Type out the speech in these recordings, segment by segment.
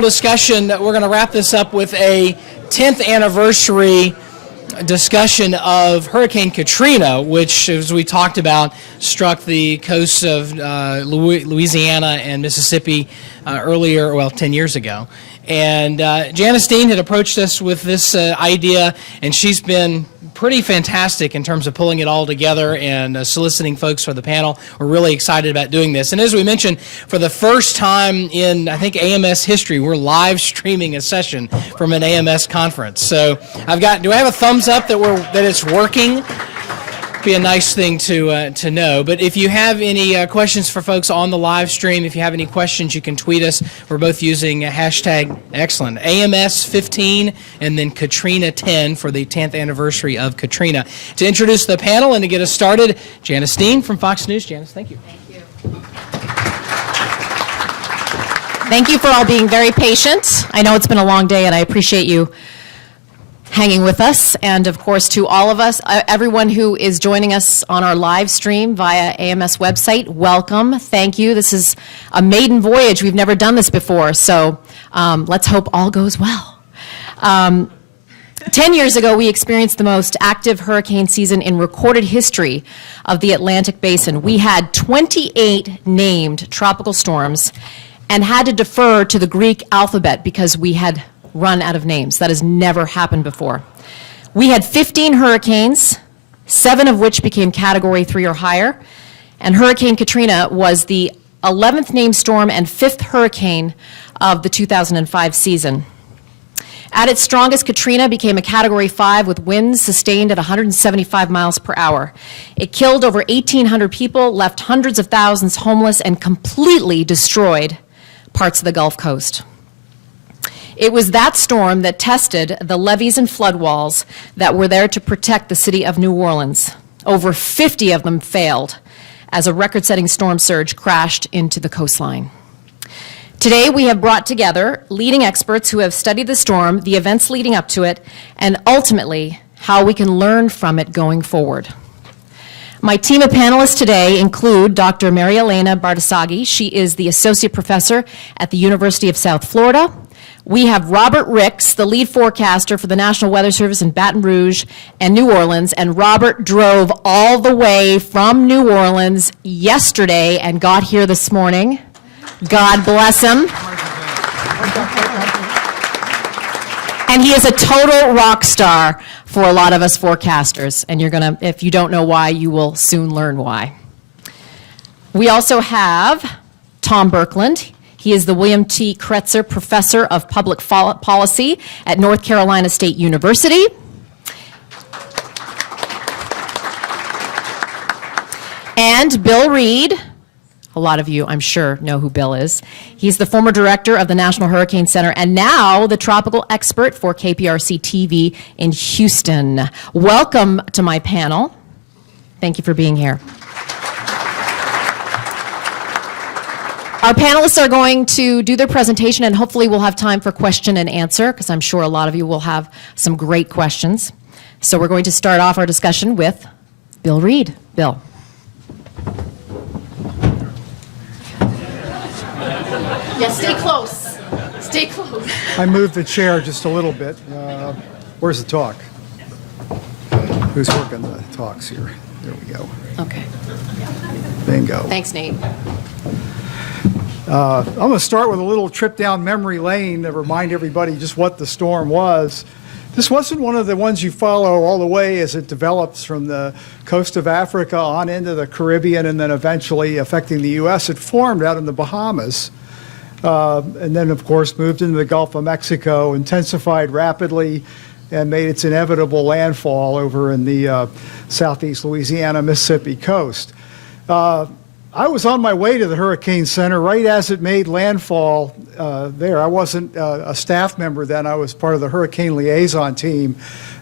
Discussion. We're going to wrap this up with a 10th anniversary discussion of Hurricane Katrina, which, as we talked about, struck the coasts of Louisiana and Mississippi earlier, well, 10 years ago. And Janice Dean had approached us with this idea, and she's been pretty fantastic in terms of pulling it all together and soliciting folks for the panel. We're really excited about doing this. And as we mentioned, for the first time in, I think, AMS history, we're live streaming a session from an AMS conference. So do I have a thumbs up that it's working? Be a nice thing to know. But if you have any questions for folks on the live stream, if you have any questions, you can tweet us. We're both using a hashtag, excellent, AMS15 and then Katrina10 for the 10th anniversary of Katrina. To introduce the panel and to get us started, Janice Dean from Fox News. Janice, thank you. Thank you. Thank you for all being very patient. I know it's been a long day, and I appreciate you hanging with us, and of course to all of us, everyone who is joining us on our live stream via AMS website, welcome, thank you. This is a maiden voyage. We've never done this before, so let's hope all goes well. 10 years ago, we experienced the most active hurricane season in recorded history of the Atlantic Basin. We had 28 named tropical storms and had to defer to the Greek alphabet because we had run out of names. That has never happened before. We had 15 hurricanes, 7 of which became Category 3 or higher, and Hurricane Katrina was the 11th named storm and 5th hurricane of the 2005 season. At its strongest, Katrina became a Category 5 with winds sustained at 175 miles per hour. It killed over 1,800 people, left hundreds of thousands homeless, and completely destroyed parts of the Gulf Coast. It was that storm that tested the levees and flood walls that were there to protect the city of New Orleans. Over 50 of them failed as a record-setting storm surge crashed into the coastline. Today, we have brought together leading experts who have studied the storm, the events leading up to it, and ultimately, how we can learn from it going forward. My team of panelists today include Dr. Mary Elena Bartesaghi. She is the Associate Professor at the University of South Florida. We have Robert Ricks, the lead forecaster for the National Weather Service in Baton Rouge and New Orleans, and Robert drove all the way from New Orleans yesterday and got here this morning. God bless him. And he is a total rock star for a lot of us forecasters, and if you don't know why, you will soon learn why. We also have Tom Birkeland. He is the William T. Kretzer Professor of Public Policy at North Carolina State University. And Bill Reed. A lot of you, I'm sure, know who Bill is. He's the former director of the National Hurricane Center and now the tropical expert for KPRC TV in Houston. Welcome to my panel. Thank you for being here. Our panelists are going to do their presentation, and hopefully we'll have time for question and answer, because I'm sure a lot of you will have some great questions. So we're going to start off our discussion with Bill Reed. Bill. Yeah, stay close. Stay close. I moved the chair just a little bit. Where's the talk? Who's working the talks here? There we go. Okay. Bingo. Thanks, Nate. I'm going to start with a little trip down memory lane to remind everybody just what the storm was. This wasn't one of the ones you follow all the way as it develops from the coast of Africa on into the Caribbean and then eventually affecting the U.S. It formed out in the Bahamas and then, of course, moved into the Gulf of Mexico, intensified rapidly, and made its inevitable landfall over in the southeast Louisiana, Mississippi coast. I was on my way to the Hurricane Center right as it made landfall there. I wasn't a staff member then. I was part of the hurricane liaison team.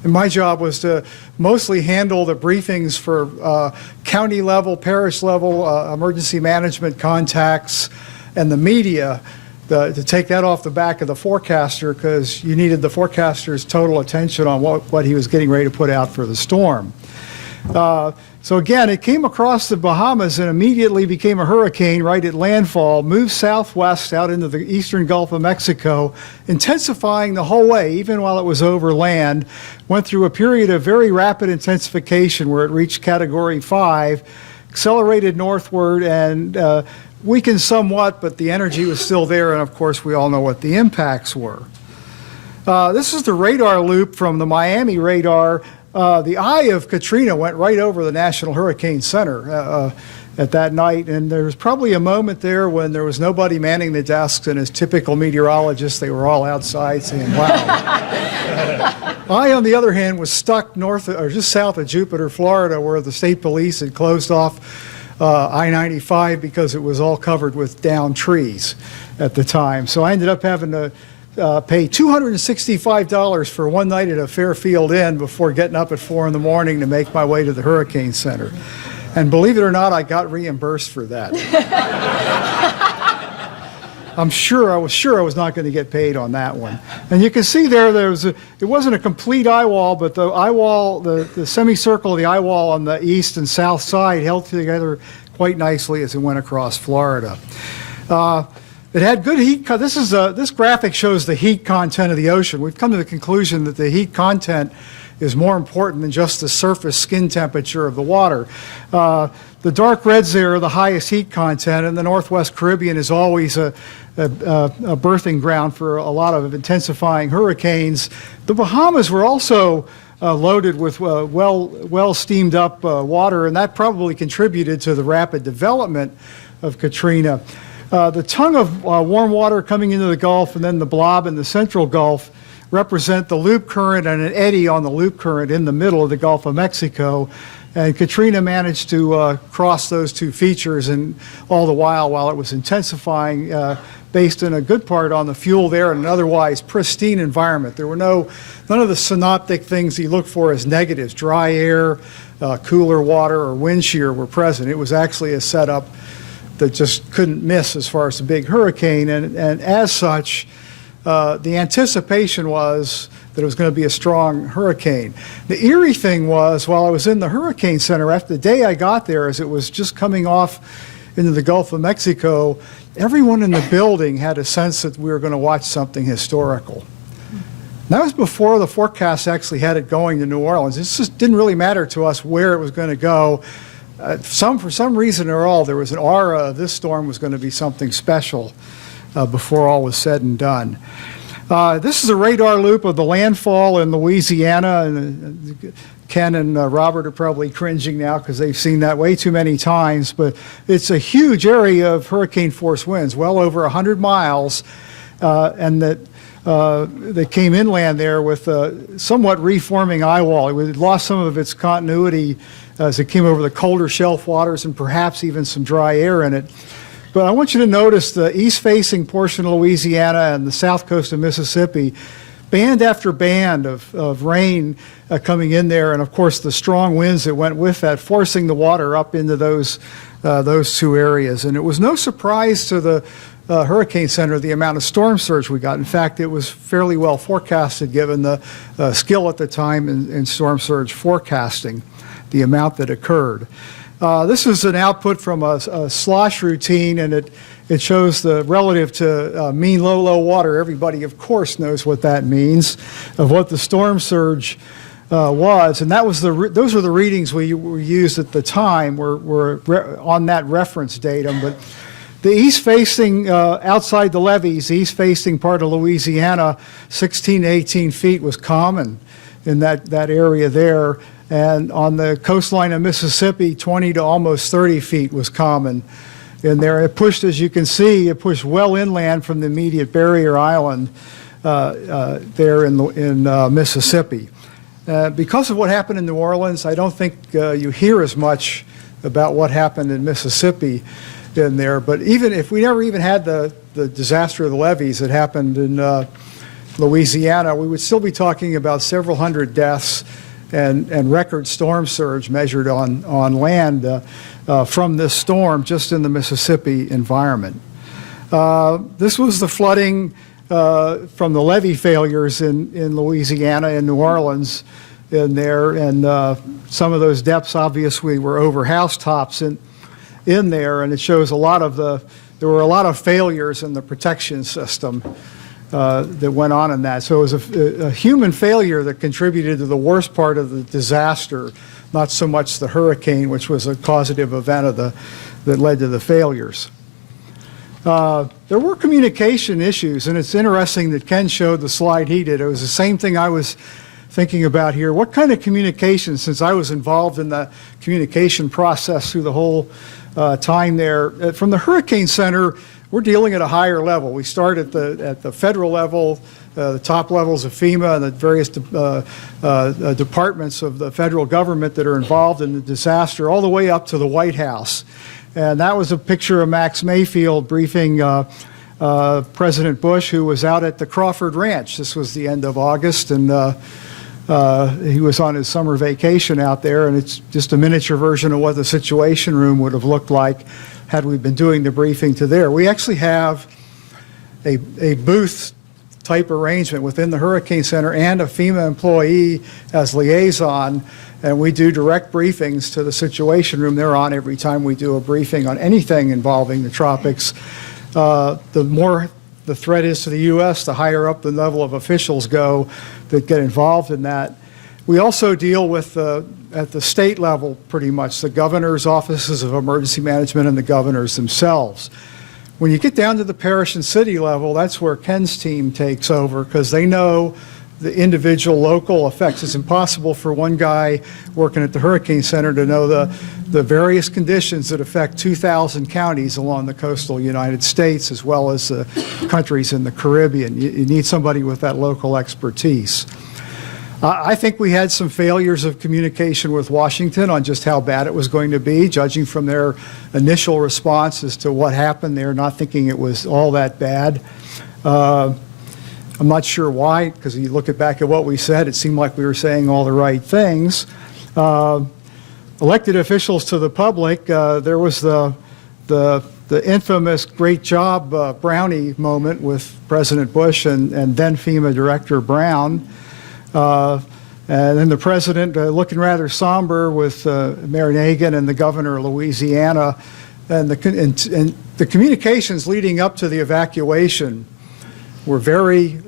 And my job was to mostly handle the briefings for county level, parish level, emergency management contacts, and the media to take that off the back of the forecaster, because you needed the forecaster's total attention on what he was getting ready to put out for the storm. So again, it came across the Bahamas and immediately became a hurricane right at landfall, moved southwest out into the eastern Gulf of Mexico, intensifying the whole way, even while it was over land, went through a period of very rapid intensification where it reached Category 5, accelerated northward and weakened somewhat, but the energy was still there, and of course we all know what the impacts were. This is the radar loop from the Miami radar. The eye of Katrina went right over the National Hurricane Center at that night, and there was probably a moment there when there was nobody manning the desks, and as typical meteorologists, they were all outside saying, wow. I, on the other hand, was stuck north or just south of Jupiter, Florida, where the state police had closed off I-95 because it was all covered with downed trees at the time. So I ended up having to pay $265 for one night at a Fairfield Inn before getting up at 4 in the morning to make my way to the Hurricane Center. And believe it or not, I got reimbursed for that. I was sure I was not going to get paid on that one. And you can see it wasn't a complete eye wall, but the eye wall, the semicircle of the eye wall on the east and south side held together quite nicely as it went across Florida. It had good heat. This graphic shows the heat content of the ocean. We've come to the conclusion that the heat content is more important than just the surface skin temperature of the water. The dark reds there are the highest heat content, and the Northwest Caribbean is always a birthing ground for a lot of intensifying hurricanes. The Bahamas were also loaded with well steamed up water, and that probably contributed to the rapid development of Katrina. The tongue of warm water coming into the Gulf and then the blob in the central Gulf represent the loop current and an eddy on the loop current in the middle of the Gulf of Mexico. And Katrina managed to cross those two features, and all the while it was intensifying, based in a good part on the fuel there and an otherwise pristine environment. There were none of the synoptic things you look for as negatives. Dry air, cooler water, or wind shear were present. It was actually a setup that just couldn't miss as far as the big hurricane, and as such, the anticipation was that it was going to be a strong hurricane. The eerie thing was, while I was in the Hurricane Center, after the day I got there, as it was just coming off into the Gulf of Mexico, everyone in the building had a sense that we were going to watch something historical. And that was before the forecast actually had it going to New Orleans. It just didn't really matter to us where it was going to go. For some reason or all, there was an aura of this storm was going to be something special before all was said and done. This is a radar loop of the landfall in Louisiana, and Ken and Robert are probably cringing now because they've seen that way too many times, but it's a huge area of hurricane force winds, well over 100 miles, and that came inland there with a somewhat reforming eye wall. It had lost some of its continuity as it came over the colder shelf waters and perhaps even some dry air in it. But I want you to notice the east-facing portion of Louisiana and the south coast of Mississippi, band after band of rain coming in there, and of course the strong winds that went with that, forcing the water up into those two areas. And it was no surprise to the Hurricane Center the amount of storm surge we got. In fact, it was fairly well forecasted given the skill at the time in storm surge forecasting, the amount that occurred. This is an output from a slosh routine, and it shows the relative to mean low water. Everybody, of course, knows what that means, of what the storm surge was, and that was those were the readings we used at the time. Were on that reference datum, but the east-facing, outside the levees, the east-facing part of Louisiana, 16 to 18 feet was common in that area there. And on the coastline of Mississippi, 20 to almost 30 feet was common in there. It pushed, as you can see, it pushed well inland from the immediate barrier island there in Mississippi. Because of what happened in New Orleans, I don't think you hear as much about what happened in Mississippi in there. But even if we never even had the disaster of the levees that happened in Louisiana, we would still be talking about several hundred deaths and record storm surge measured on land from this storm just in the Mississippi environment. This was the flooding from the levee failures in Louisiana and New Orleans. in there, and some of those depths obviously were over housetops in there, and it shows a lot of there were a lot of failures in the protection system that went on in that. So it was a human failure that contributed to the worst part of the disaster, not so much the hurricane, which was a causative event that led to the failures. There were communication issues, and it's interesting that Ken showed the slide he did. It was the same thing I was thinking about here. What kind of communication, since I was involved in the communication process through the whole time there, from the Hurricane Center, we're dealing at a higher level. We start at the federal level, the top levels of FEMA and the various departments of the federal government that are involved in the disaster, all the way up to the White House. And that was a picture of Max Mayfield briefing President Bush, who was out at the Crawford Ranch. This was the end of August, and he was on his summer vacation out there, and it's just a miniature version of what the Situation Room would have looked like had we been doing the briefing to there. We actually have a booth type arrangement within the Hurricane Center and a FEMA employee as liaison, and we do direct briefings to the Situation Room. They're on every time we do a briefing on anything involving the tropics. The more the threat is to the U.S., the higher up the level of officials go that get involved in that. We also deal with, at the state level, pretty much, the governor's offices of emergency management and the governors themselves. When you get down to the parish and city level, that's where Ken's team takes over, because they know the individual local effects. It's impossible for one guy working at the Hurricane Center to know the various conditions that affect 2,000 counties along the coastal United States, as well as the countries in the Caribbean. You need somebody with that local expertise. I think we had some failures of communication with Washington on just how bad it was going to be, judging from their initial response as to what happened there, not thinking it was all that bad. I'm not sure why, because you look back at what we said, it seemed like we were saying all the right things. Elected officials to the public, there was the infamous great job brownie moment with President Bush and then FEMA Director Brown. And then the president looking rather somber with Mayor Nagin and the governor of Louisiana. And the communications leading up to the evacuation were very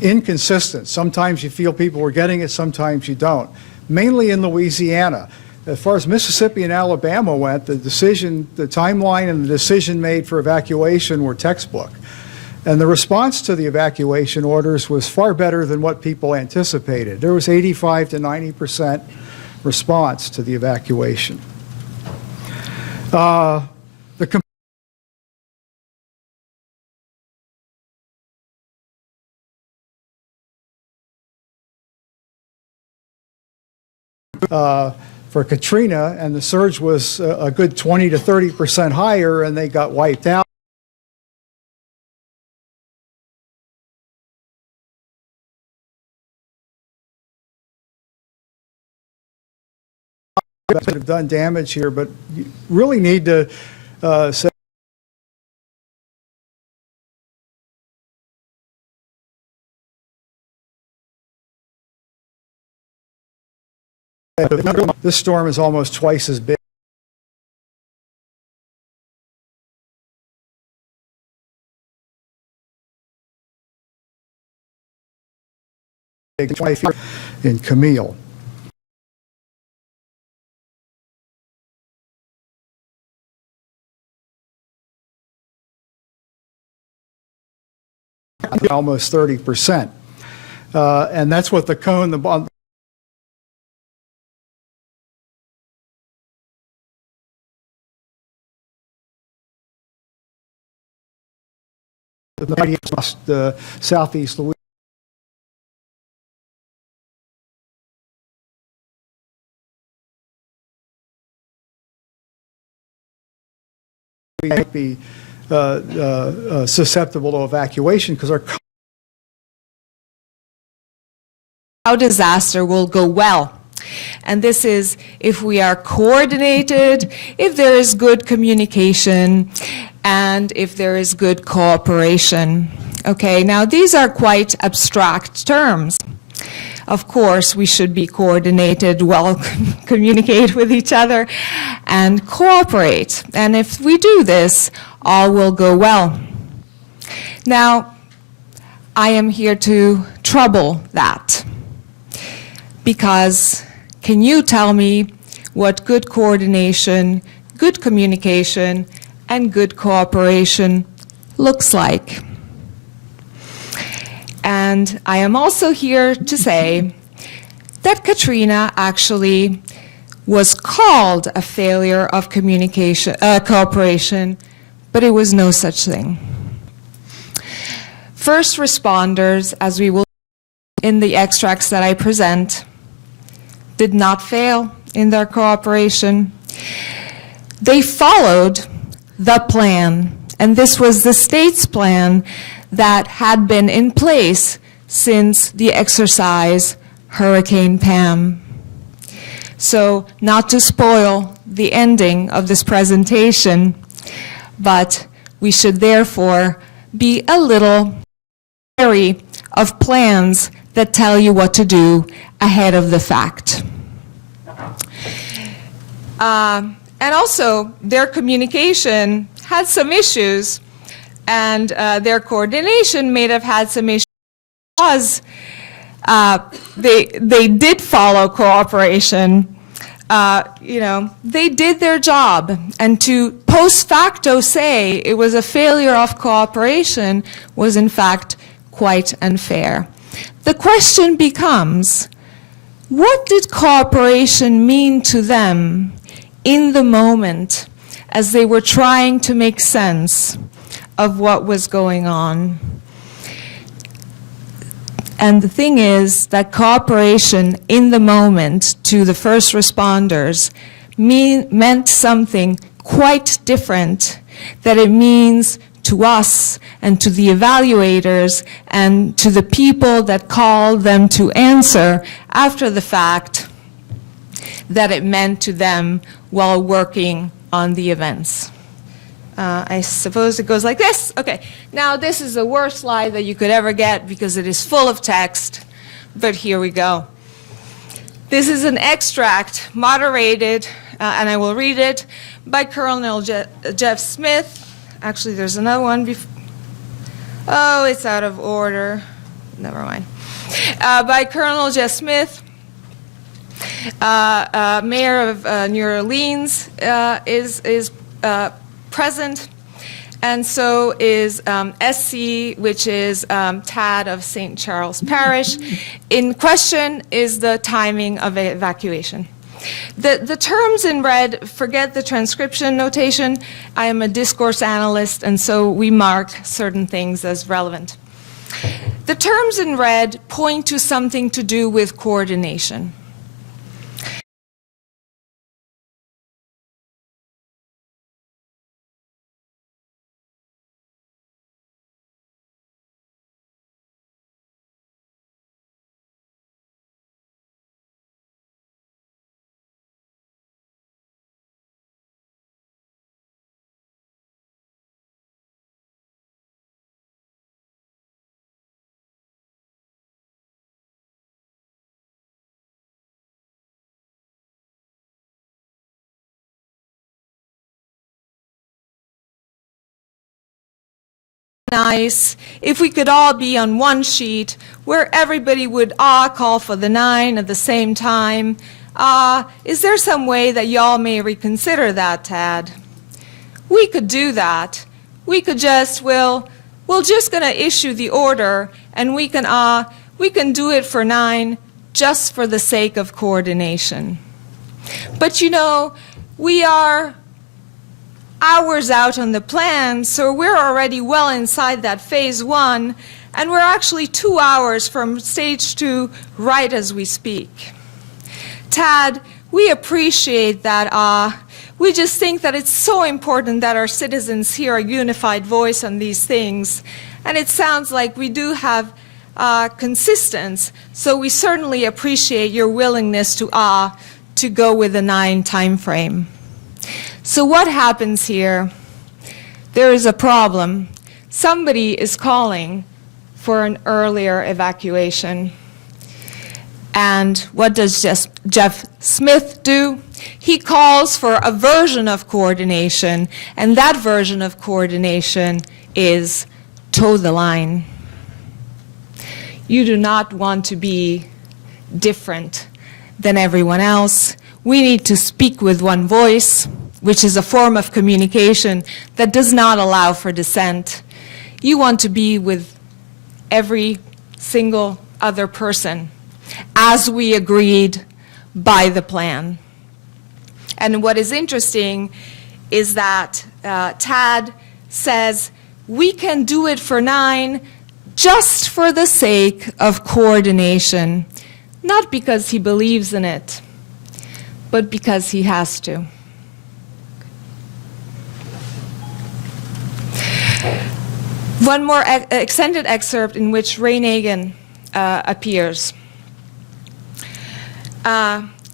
inconsistent. Sometimes you feel people were getting it, sometimes you don't. Mainly in Louisiana. As far as Mississippi and Alabama went, the timeline and the decision made for evacuation were textbook. And the response to the evacuation orders was far better than what people anticipated. There was 85 to 90% response to the evacuation. For Katrina, and the surge was a good 20 to 30% higher, and they got wiped out. Could have done damage here, but you really need to say this storm is almost twice as big. In Camille. Almost 30%. And that's what the cone, the southeast Louisiana. Might be susceptible to evacuation because our disaster will go well. And this is if we are coordinated, if there is good communication, and if there is good cooperation. Okay, now these are quite abstract terms. of course, we should be coordinated, well communicate with each other, and cooperate. And if we do this, all will go well. Now, I am here to trouble that. Because can you tell me what good coordination, good communication, and good cooperation looks like? And I am also here to say that Katrina actually was called a failure of communication, cooperation, but it was no such thing. First responders, as we will see in the extracts that I present, did not fail in their cooperation. They followed the plan, and this was the state's plan that had been in place since the exercise Hurricane Pam. So, not to spoil the ending of this presentation, but we should therefore be a little wary of plans that tell you what to do ahead of the fact. And also, their communication had some issues, and their coordination may have had some issues because they did follow cooperation. They did their job, and to post facto say it was a failure of cooperation was in fact quite unfair. The question becomes, what did cooperation mean to them in the moment as they were trying to make sense of what was going on? And the thing is that cooperation in the moment to the first responders meant something quite different that it means to us and to the evaluators and to the people that called them to answer after the fact that it meant to them while working on the events. I suppose it goes like this. Okay, now this is the worst slide that you could ever get because it is full of text, but here we go. This is an extract, moderated, and I will read it, by Colonel Jeff Smith. Actually, there's another one. Oh, it's out of order. Never mind. By Colonel Jeff Smith, Mayor of New Orleans, is present, and so is SC, which is TAD of St. Charles Parish. In question is the timing of evacuation. The terms in red, forget the transcription notation. I am a discourse analyst, and so we mark certain things as relevant. The terms in red point to something to do with coordination. Nice if we could all be on one sheet where everybody would call for the 9 at the same time. Is there some way that y'all may reconsider that, Tad? We could do that. We could just, we're just going to issue the order, and we can do it for 9 just for the sake of coordination. But you know, we are hours out on the plan, so we're already well inside that phase 1, and we're actually 2 hours from stage 2 right as we speak. Tad, we appreciate that. We just think that it's so important that our citizens hear a unified voice on these things, and it sounds like we do have consistency, so we certainly appreciate your willingness to go with the 9 time frame. So what happens here? There is a problem. Somebody is calling for an earlier evacuation. And what does Jeff Smith do? He calls for a version of coordination, and that version of coordination is toe the line. You do not want to be different than everyone else. We need to speak with one voice, which is a form of communication that does not allow for dissent. You want to be with every single other person, as we agreed by the plan. And what is interesting is that Tad says, we can do it for 9 just for the sake of coordination, not because he believes in it, but because he has to. One more extended excerpt in which Ray Nagin appears.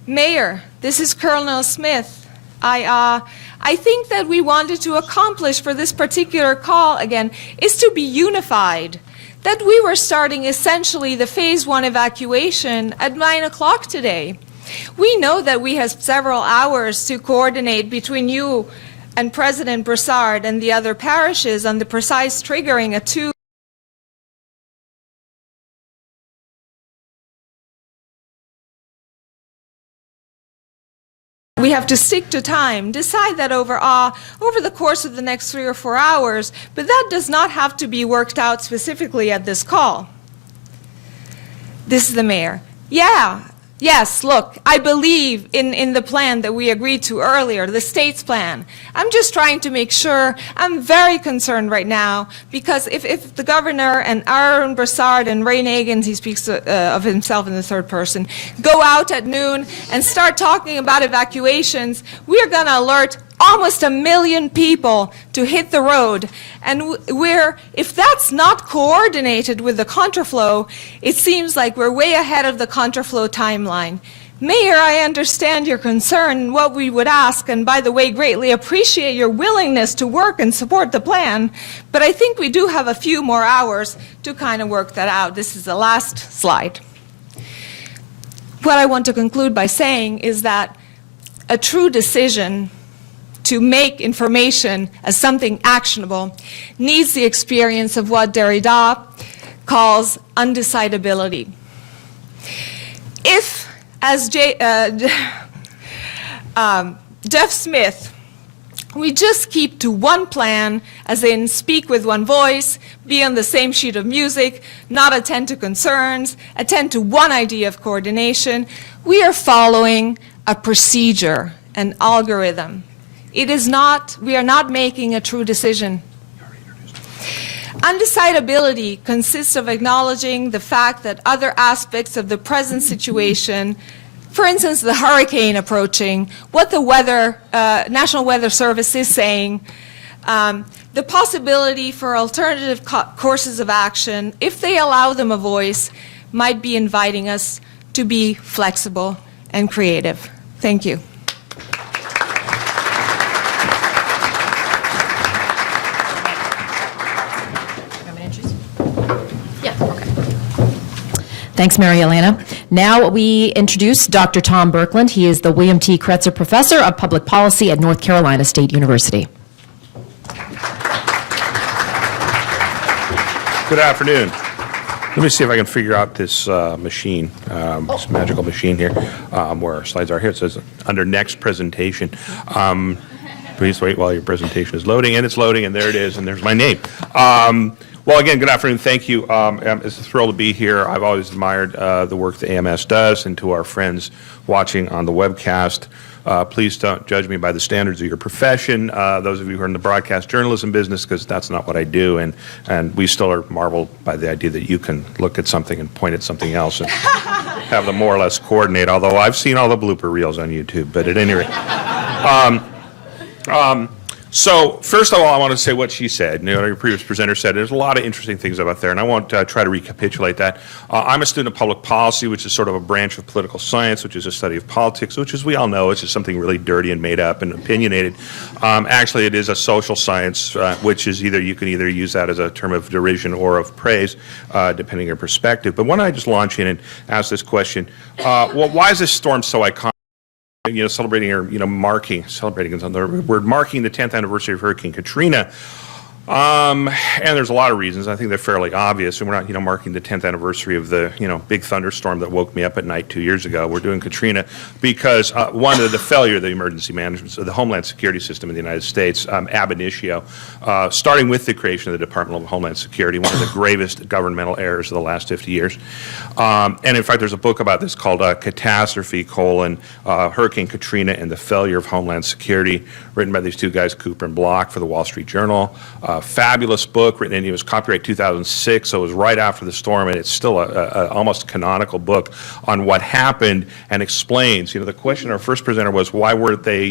Mayor, this is Colonel Smith. I think that we wanted to accomplish for this particular call, again, is to be unified. That we were starting essentially the phase 1 evacuation at 9 o'clock today. We know that we have several hours to coordinate between you and President Broussard and the other parishes on the precise triggering of 2. We have to stick to time, decide that over the course of the next 3 or 4 hours, but that does not have to be worked out specifically at this call. This is the mayor. Yes, look, I believe in the plan that we agreed to earlier, the state's plan. I'm just trying to make sure. I'm very concerned right now because if the governor and Aaron Broussard and Ray Nagin, he speaks of himself in the third person, go out at noon and start talking about evacuations, we are going to alert almost 1 million people to hit the road. And if that's not coordinated with the contraflow, it seems like we're way ahead of the contraflow timeline. Mayor, I understand your concern. What we would ask, and by the way, greatly appreciate your willingness to work and support the plan, but I think we do have a few more hours to kind of work that out. This is the last slide. What I want to conclude by saying is that a true decision to make information as something actionable needs the experience of what Derrida calls undecidability. If, as Jeff Smith, we just keep to one plan, as in speak with one voice, be on the same sheet of music, not attend to concerns, attend to one idea of coordination, we are following a procedure, an algorithm. We are not making a true decision. Undecidability consists of acknowledging the fact that other aspects of the present situation, for instance, the hurricane approaching, what the National Weather Service is saying, the possibility for alternative courses of action, if they allow them a voice, might be inviting us to be flexible and creative. Thank you. Thanks, Mary Elena. Now we introduce Dr. Tom Birkeland. He is the William T. Kretzer Professor of Public Policy at North Carolina State University. Good afternoon. Let me see if I can figure out this machine, this magical machine here, where our slides are. Here it says under next presentation. Please wait while your presentation is loading, and it's loading, and there it is, and there's my name. Well, again, good afternoon. Thank you. It's a thrill to be here. I've always admired the work the AMS does, and to our friends watching on the webcast, please don't judge me by the standards of your profession, those of you who are in the broadcast journalism business, because that's not what I do, and we still are marveled by the idea that you can look at something and point at something else and have them more or less coordinate, although I've seen all the blooper reels on YouTube, but at any rate. So first of all, I want to say what she said. Your previous presenter said there's a lot of interesting things about there, and I won't try to recapitulate that. I'm a student of public policy, which is sort of a branch of political science, which is a study of politics, which, as we all know, is just something really dirty and made up and opinionated. Actually, it is a social science, which is you can either use that as a term of derision or of praise, depending on your perspective. But why don't I just launch in and ask this question? Well, why is this storm so iconic? Celebrating or, celebrating is another word, marking the 10th anniversary of Hurricane Katrina. And there's a lot of reasons. I think they're fairly obvious. And we're not, marking the 10th anniversary of the, big thunderstorm that woke me up at night 2 years ago. We're doing Katrina because, one, of the failure of the emergency management, of the Homeland Security system in the United States, ab initio, starting with the creation of the Department of Homeland Security, one of the gravest governmental errors of the last 50 years. And in fact, there's a book about this called Catastrophe, Hurricane Katrina and the Failure of Homeland Security, written by these two guys, Cooper and Block, for the Wall Street Journal. Fabulous book, written, and it was copyright 2006, so it was right after the storm, and it's still a almost canonical book on what happened and explains. The question our first presenter was, why were they,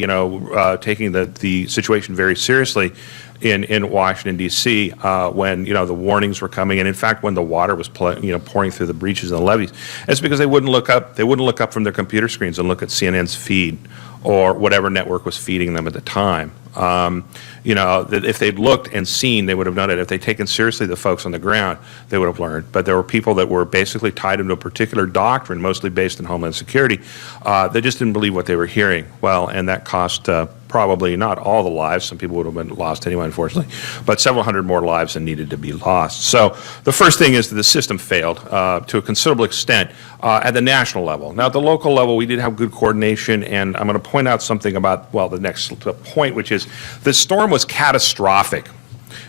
taking the situation very seriously in Washington, D.C., when, the warnings were coming, and in fact, when the water was, pouring through the breaches and the levees. It's because they wouldn't look up. They wouldn't look up from their computer screens and look at CNN's feed or whatever network was feeding them at the time. That if they'd looked and seen, they would have done it. If they'd taken seriously the folks on the ground, they would have learned. But there were people that were basically tied into a particular doctrine, mostly based in Homeland Security, that just didn't believe what they were hearing. Well, and that cost probably not all the lives. Some people would have been lost anyway, unfortunately, but several hundred more lives than needed to be lost. So the first thing is that the system failed to a considerable extent at the national level. Now, at the local level, we did have good coordination, and I'm going to point out something about, the next point, which is the storm was catastrophic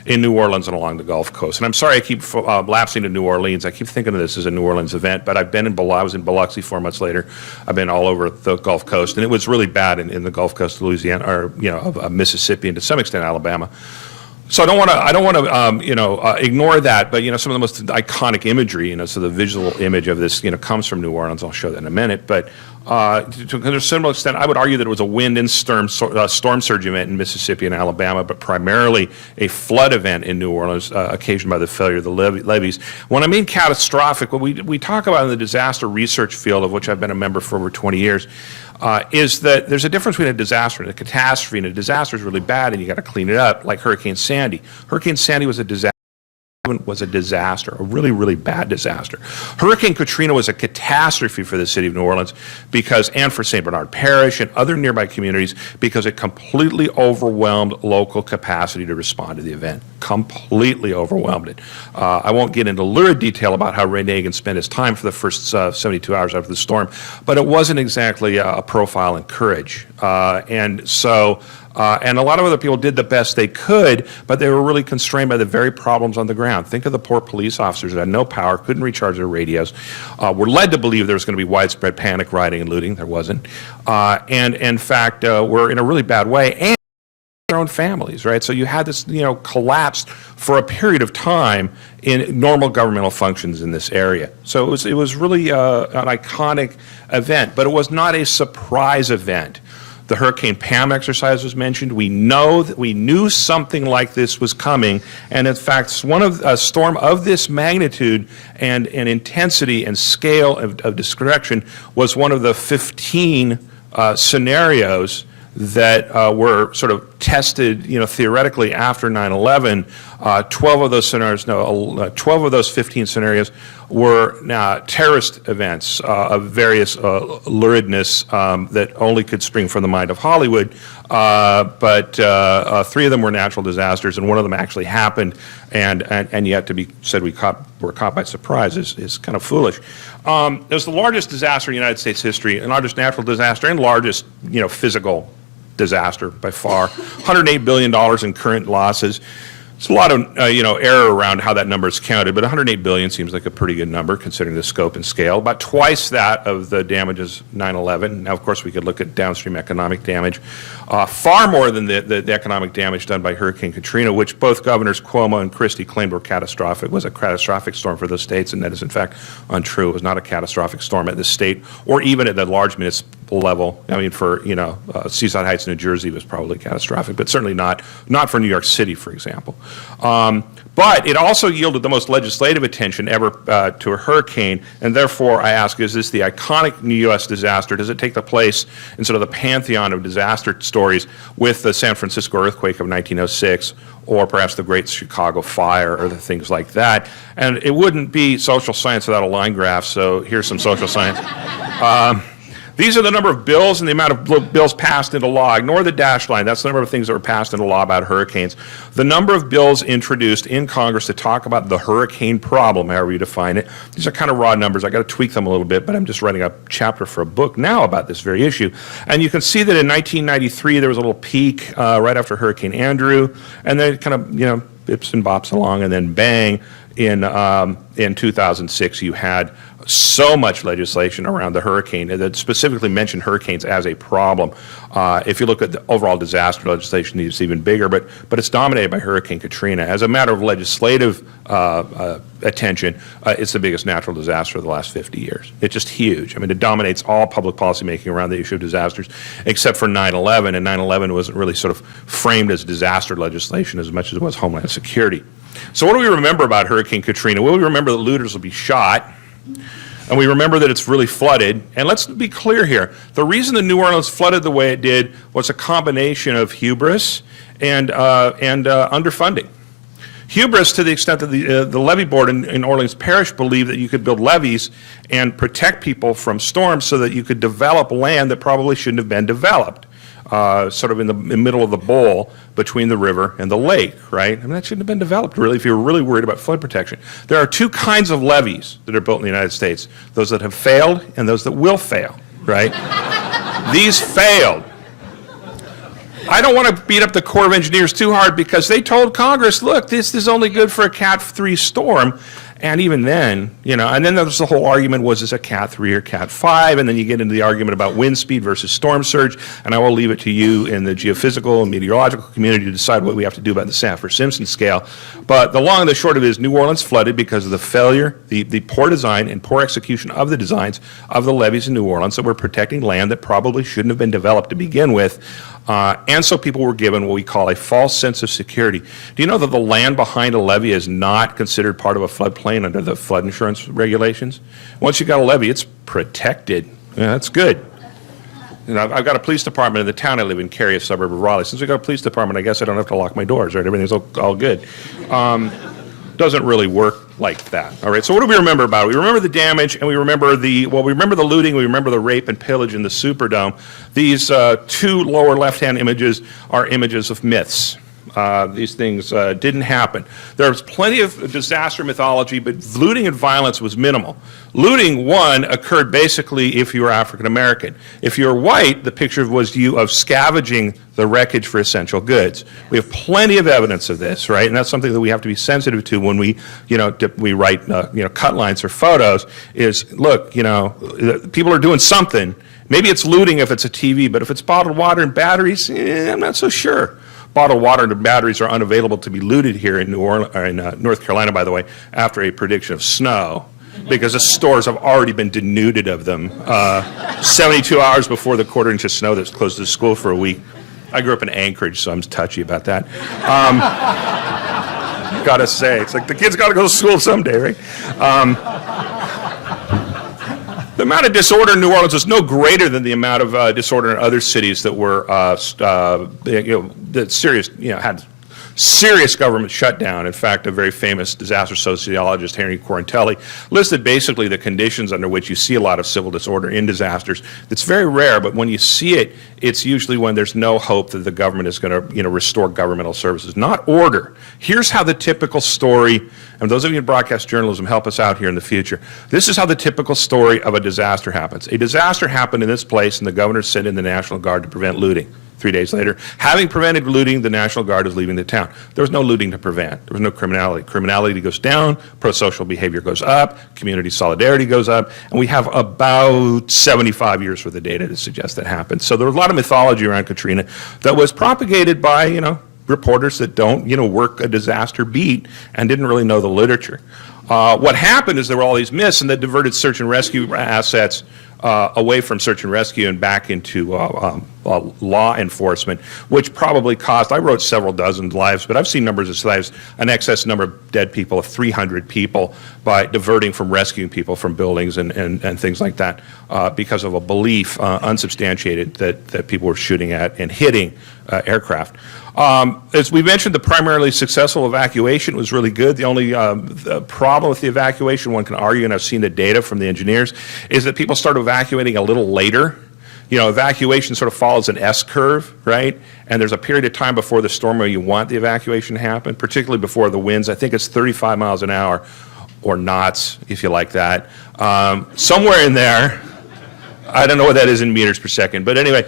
in New Orleans and along the Gulf Coast. And I'm sorry I keep lapsing to New Orleans. I keep thinking of this as a New Orleans event, but I was in Biloxi 4 months later. I've been all over the Gulf Coast, and it was really bad in the Gulf Coast of Louisiana, or of Mississippi, and to some extent Alabama. So I don't want to ignore that, but some of the most iconic imagery, so the visual image of this, comes from New Orleans. I'll show that in a minute, but to a similar extent, I would argue that it was a wind and storm surge event in Mississippi and Alabama, but primarily a flood event in New Orleans, occasioned by the failure of the levees. When I mean catastrophic, what we talk about in the disaster research field, of which I've been a member for over 20 years, is that there's a difference between a disaster and a catastrophe, and a disaster is really bad and you got to clean it up, like Hurricane Sandy. Hurricane Sandy was a disaster, a really, really bad disaster. Hurricane Katrina was a catastrophe for the city of New Orleans and for St. Bernard Parish and other nearby communities, because it completely overwhelmed local capacity to respond to the event. Completely overwhelmed it. I won't get into lurid detail about how Ray Nagin spent his time for the first 72 hours after the storm, but it wasn't exactly a profile in courage. And a lot of other people did the best they could, but they were really constrained by the very problems on the ground. Think of the poor police officers that had no power, couldn't recharge their radios, were led to believe there was going to be widespread panic, rioting, and looting. There wasn't. And in fact, were in a really bad way. And their own families, right? So you had this, collapse for a period of time in normal governmental functions in this area. So it was really an iconic event, but it was not a surprise event. The Hurricane Pam exercise was mentioned. We knew something like this was coming, and in fact, a storm of this magnitude and intensity and scale of destruction was one of the 15 scenarios that were sort of tested, theoretically after 9/11. 12 of those 15 scenarios were terrorist events of various luridness that only could spring from the mind of Hollywood. But 3 of them were natural disasters, and one of them actually happened, and yet to be said we're caught by surprise is kind of foolish. It was the largest disaster in United States history, and largest natural disaster, and largest physical disaster by far. $108 billion in current losses. It's a lot of error around how that number is counted, but $108 billion seems like a pretty good number considering the scope and scale. About twice that of the damages 9/11. Now, of course, we could look at downstream economic damage, far more than the economic damage done by Hurricane Katrina, which both Governors Cuomo and Christie claimed were catastrophic. Was a catastrophic storm for those states, and that is in fact untrue. It was not a catastrophic storm at the state or even at the large level. I mean, for, Seaside Heights, New Jersey was probably catastrophic, but certainly not for New York City, for example. But it also yielded the most legislative attention ever to a hurricane, and therefore I ask, is this the iconic new U.S. disaster? Does it take the place in sort of the pantheon of disaster stories with the San Francisco earthquake of 1906, or perhaps the Great Chicago Fire, or the things like that? And it wouldn't be social science without a line graph, so here's some social science. These are the number of bills and the amount of bills passed into law. Ignore the dashed line. That's the number of things that were passed into law about hurricanes. The number of bills introduced in Congress to talk about the hurricane problem, however you define it. These are kind of raw numbers. I got to tweak them a little bit, but I'm just writing a chapter for a book now about this very issue. And you can see that in 1993 there was a little peak right after Hurricane Andrew, and then it kind of, bips and bops along, and then bang, in 2006 you had so much legislation around the hurricane that specifically mentioned hurricanes as a problem. If you look at the overall disaster legislation, it's even bigger, but it's dominated by Hurricane Katrina. As a matter of legislative attention, it's the biggest natural disaster of the last 50 years. It's just huge. I mean, it dominates all public policy making around the issue of disasters, except for 9/11, and 9/11 wasn't really sort of framed as disaster legislation as much as it was Homeland Security. So what do we remember about Hurricane Katrina? Well, we remember that looters will be shot, and we remember that it's really flooded. And let's be clear here. The reason that New Orleans flooded the way it did was a combination of hubris and underfunding. Hubris to the extent that the levee board in Orleans Parish believed that you could build levees and protect people from storms so that you could develop land that probably shouldn't have been developed. Sort of in the middle of the bowl between the river and the lake, right? I mean, that shouldn't have been developed, really, if you were really worried about flood protection. There are two kinds of levees that are built in the United States, those that have failed and those that will fail, right? These failed. I don't want to beat up the Corps of Engineers too hard because they told Congress, look, this is only good for a Cat 3 storm. And even then, and then there's the whole argument, was this a Cat 3 or Cat 5? And then you get into the argument about wind speed versus storm surge. And I will leave it to you in the geophysical and meteorological community to decide what we have to do about the Saffir-Simpson scale. But the long and the short of it is New Orleans flooded because of the failure, the poor design and poor execution of the designs of the levees in New Orleans that were protecting land that probably shouldn't have been developed to begin with. And so people were given what we call a false sense of security. Do you know that the land behind a levee is not considered part of a floodplain under the flood insurance regulations? Once you've got a levee, it's protected. Yeah, that's good. I've got a police department in the town I live in, Cary, a suburb of Raleigh. Since we've got a police department, I guess I don't have to lock my doors, right? Everything's all good. Doesn't really work like that. All right, so what do we remember about it? We remember the damage, and we remember the looting, we remember the rape and pillage in the Superdome. These two lower left-hand images are images of myths. These things didn't happen. There's plenty of disaster mythology, but looting and violence was minimal. Looting, one, occurred basically if you were African American. If you're white, the picture was you of scavenging the wreckage for essential goods. We have plenty of evidence of this, right? And that's something that we have to be sensitive to when we write, cut lines or photos. Is look, people are doing something. Maybe it's looting if it's a TV, but if it's bottled water and batteries, I'm not so sure. Bottled water and batteries are unavailable to be looted here in North Carolina, by the way, after a prediction of snow, because the stores have already been denuded of them 72 hours before the quarter-inch of snow that closed the school for a week. I grew up in Anchorage, so I'm touchy about that. Gotta say, it's like the kids gotta go to school someday, right? The amount of disorder in New Orleans was no greater than the amount of disorder in other cities that were had serious government shutdown. In fact, a very famous disaster sociologist, Henry Quarantelli, listed basically the conditions under which you see a lot of civil disorder in disasters. It's very rare, but when you see it, it's usually when there's no hope that the government is going to, restore governmental services, not order. Here's how the typical story, and those of you in broadcast journalism, help us out here in the future. This is how the typical story of a disaster happens. A disaster happened in this place, and the governor sent in the National Guard to prevent looting. 3 days later, having prevented looting, the National Guard is leaving the town. There was no looting to prevent. There was no criminality. Criminality goes down, pro-social behavior goes up, community solidarity goes up, and we have about 75 years worth of data to suggest that happened. So there was a lot of mythology around Katrina that was propagated by, reporters that don't, work a disaster beat and didn't really know the literature. What happened is there were all these myths, and that diverted search and rescue assets away from search and rescue and back into law enforcement, which probably cost, I wrote several dozen lives, but I've seen numbers of lives, an excess number of dead people of 300 people by diverting from rescuing people from buildings and things like that because of a belief, unsubstantiated, that people were shooting at and hitting aircraft. As we mentioned, the primarily successful evacuation was really good. The only the problem with the evacuation, one can argue, and I've seen the data from the engineers, is that people started evacuating a little later. You know, evacuation sort of follows an S curve, right? And there's a period of time before the storm where you want the evacuation to happen, particularly before the winds. I think it's 35 miles an hour, or knots, if you like that. Somewhere in there. I don't know what that is in meters per second, but anyway.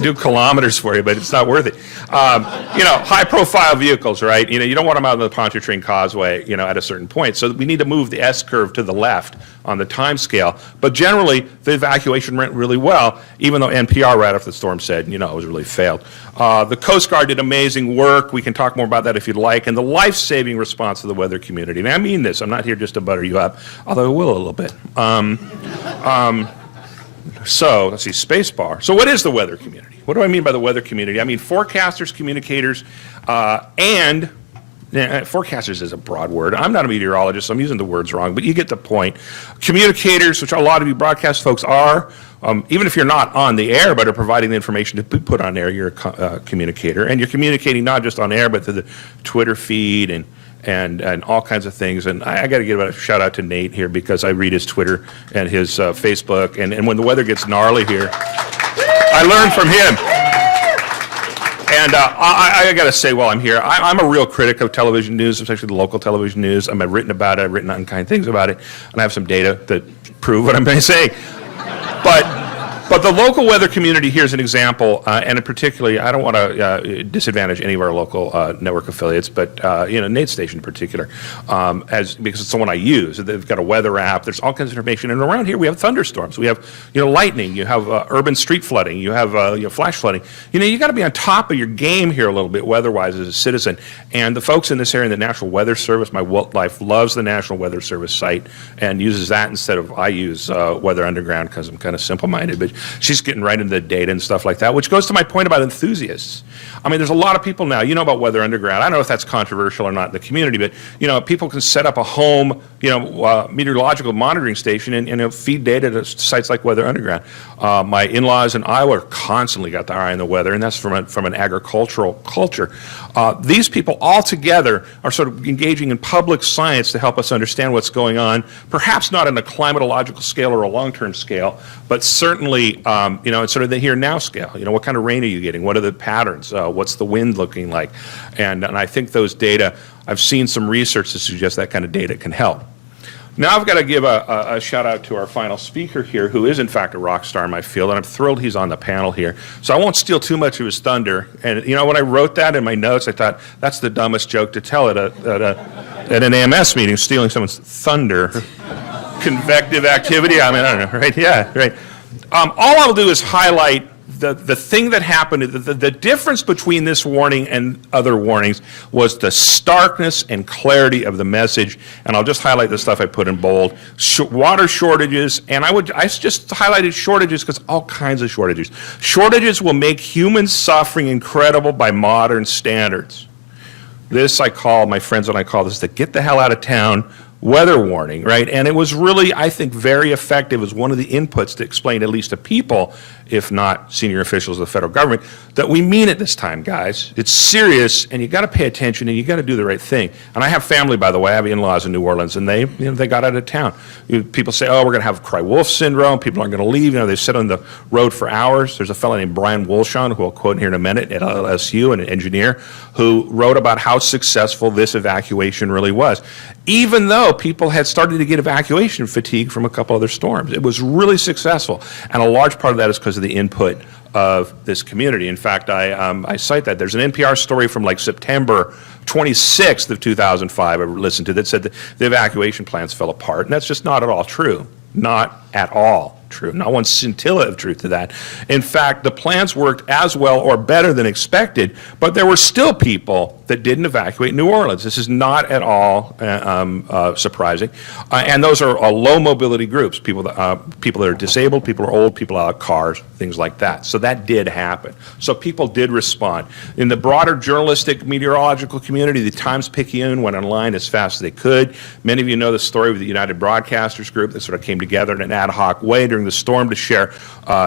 Do kilometers for you, but it's not worth it. You know, high-profile vehicles, right? You know, you don't want them out on the Pontchartrain Causeway, you know, at a certain point. So we need to move the S-curve to the left on the time scale. But generally, the evacuation went really well, even though NPR right after the storm said, you know, it was really failed. The Coast Guard did amazing work. We can talk more about that if you'd like. And the life-saving response to the weather community. And I mean this. I'm not here just to butter you up, although I will a little bit. So, let's see, spacebar. So what is the weather community? What do I mean by the weather community? I mean forecasters, communicators, and forecasters is a broad word. I'm not a meteorologist, so I'm using the words wrong, but you get the point. Communicators, which a lot of you broadcast folks are, even if you're not on the air but are providing the information to be put on air, you're a communicator. And you're communicating not just on air, but through the Twitter feed and all kinds of things. And I got to give a shout out to Nate here because I read his Twitter and his Facebook. And when the weather gets gnarly here, I learn from him. And I got to say while I'm here, I'm a real critic of television news, especially the local television news. I've written about it. I've written unkind things about it. And I have some data that prove what I'm saying. But the local weather community here is an example, and in particularly, I don't want to disadvantage any of our local network affiliates, but you know, Nate's station in particular, because it's the one I use. They've got a weather app. There's all kinds of information, and around here we have thunderstorms. We have, you know, lightning. You have urban street flooding. You have you know, flash flooding. You know, you got to be on top of your game here a little bit weather-wise as a citizen. And the folks in this area, in the National Weather Service, my wife loves the National Weather Service site and uses that instead of I use Weather Underground because I'm kind of simple-minded, but she's getting right into the data and stuff like that, which goes to my point about enthusiasts. I mean, there's a lot of people now, you know about Weather Underground. I don't know if that's controversial or not in the community, but, you know, people can set up a home, you know, meteorological monitoring station and you know, feed data to sites like Weather Underground. My in-laws in Iowa are constantly got their eye on the weather, and that's from an agricultural culture. These people all together are sort of engaging in public science to help us understand what's going on, perhaps not on a climatological scale or a long-term scale, but certainly, you know, it's sort of the here-now scale. You know, what kind of rain are you getting? What are the patterns? What's the wind looking like? And I think those data, I've seen some research to suggest that kind of data can help. Now I've got to give a shout out to our final speaker here, who is in fact a rock star in my field, and I'm thrilled he's on the panel here. So I won't steal too much of his thunder. And you know, when I wrote that in my notes, I thought that's the dumbest joke to tell at an AMS meeting, stealing someone's thunder. Convective activity. I mean, I don't know, right? Yeah, right. All I'll do is highlight the thing that happened. The difference between this warning and other warnings was the starkness and clarity of the message. And I'll just highlight the stuff I put in bold. Water shortages, and I just highlighted shortages because all kinds of shortages. Shortages will make human suffering incredible by modern standards. This I call, my friends and I call this the get the hell out of town weather warning, right? And it was really, I think, very effective as one of the inputs to explain, at least to people, if not senior officials of the federal government, that we mean it this time, guys. It's serious, and you got to pay attention, and you got to do the right thing. And I have family, by the way. I have in-laws in New Orleans, and they got out of town. People say, oh, we're going to have cry wolf syndrome. People aren't going to leave. You know, they sit on the road for hours. There's a fellow named Brian Wolshon, who I'll quote here in a minute, at LSU, an engineer, who wrote about how successful this evacuation really was, even though people had started to get evacuation fatigue from a couple other storms. It was really successful, and a large part of that is because of the input of this community. In fact, I cite that. There's an NPR story from like September 26th of 2005 I listened to that said that the evacuation plans fell apart, and that's just not at all true. Not at all true. Not one scintilla of truth to that. In fact, the plans worked as well or better than expected, but there were still people that didn't evacuate New Orleans. This is not at all surprising. And those are low mobility groups, people that are disabled, people are old, people out of cars, things like that. So that did happen. So people did respond. In the broader journalistic meteorological community, the Times-Picayune went online as fast as they could. Many of you know the story with the United Broadcasters Group that sort of came together in an ad hoc way during the storm to share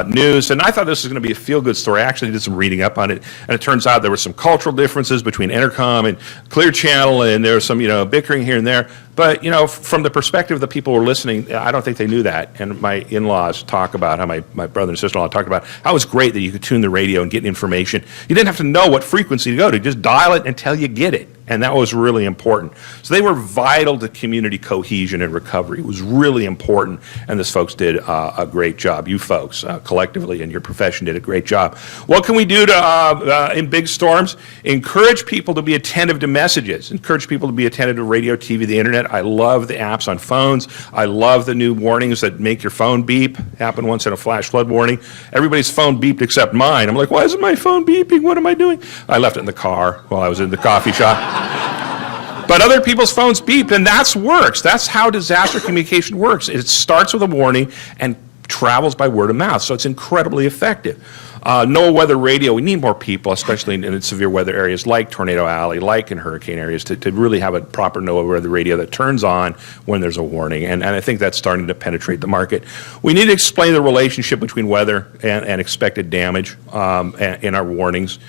news. And I thought this was going to be a feel-good story. I actually did some reading up on it, and it turns out there were some cultural differences between Entercom and Clear Channel, and there was some, bickering here and there. But, from the perspective of the people who were listening, I don't think they knew that. And my in-laws talk about how my brother and sister-in-law talked about how it was great that you could tune the radio and get information. You didn't have to know what frequency to go to. Just dial it until you get it. And that was really important. So they were vital to community cohesion and recovery. It was really important, and these folks did a great job. You folks, collectively, and your profession did a great job. What can we do to in big storms? Encourage people to be attentive to messages. Encourage people to be attentive to radio, TV, the internet. I love the apps on phones. I love the new warnings that make your phone beep. Happened once in a flash flood warning. Everybody's phone beeped except mine. I'm like, why isn't my phone beeping? What am I doing? I left it in the car while I was in the coffee shop. But other people's phones beeped, and that works. That's how disaster communication works. It starts with a warning and travels by word of mouth, so it's incredibly effective. NOAA weather radio, we need more people, especially in severe weather areas like Tornado Alley, like in hurricane areas, to really have a proper NOAA weather radio that turns on when there's a warning. And I think that's starting to penetrate the market. We need to explain the relationship between weather and expected damage in our warnings,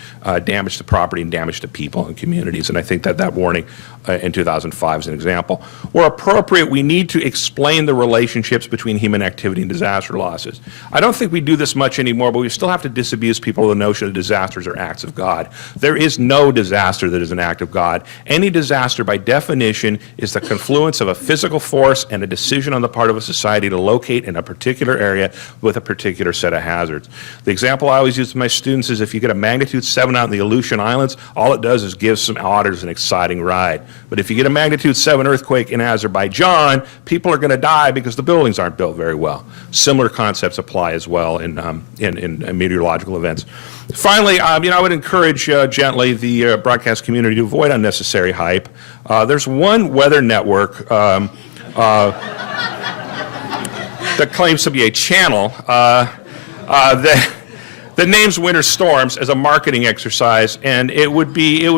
damage to property and damage to people and communities. And I think that warning in 2005 is an example. Where appropriate, we need to explain the relationships between human activity and disaster losses. I don't think we do this much anymore, but we still have to disabuse people of the notion that disasters are acts of God. There is no disaster that is an act of God. Any disaster, by definition, is the confluence of a physical force and a decision on the part of a society to locate in a particular area with a particular set of hazards. The example I always use with my students is if you get a magnitude 7 out in the Aleutian Islands, all it does is give some otters an exciting ride. But if you get a magnitude 7 earthquake in Azerbaijan, people are going to die because the buildings aren't built very well. Similar concepts apply as well in meteorological events. Finally, I would encourage gently the broadcast community to avoid unnecessary hype. There's one weather network that claims to be a channel that names winter storms as a marketing exercise, and it would be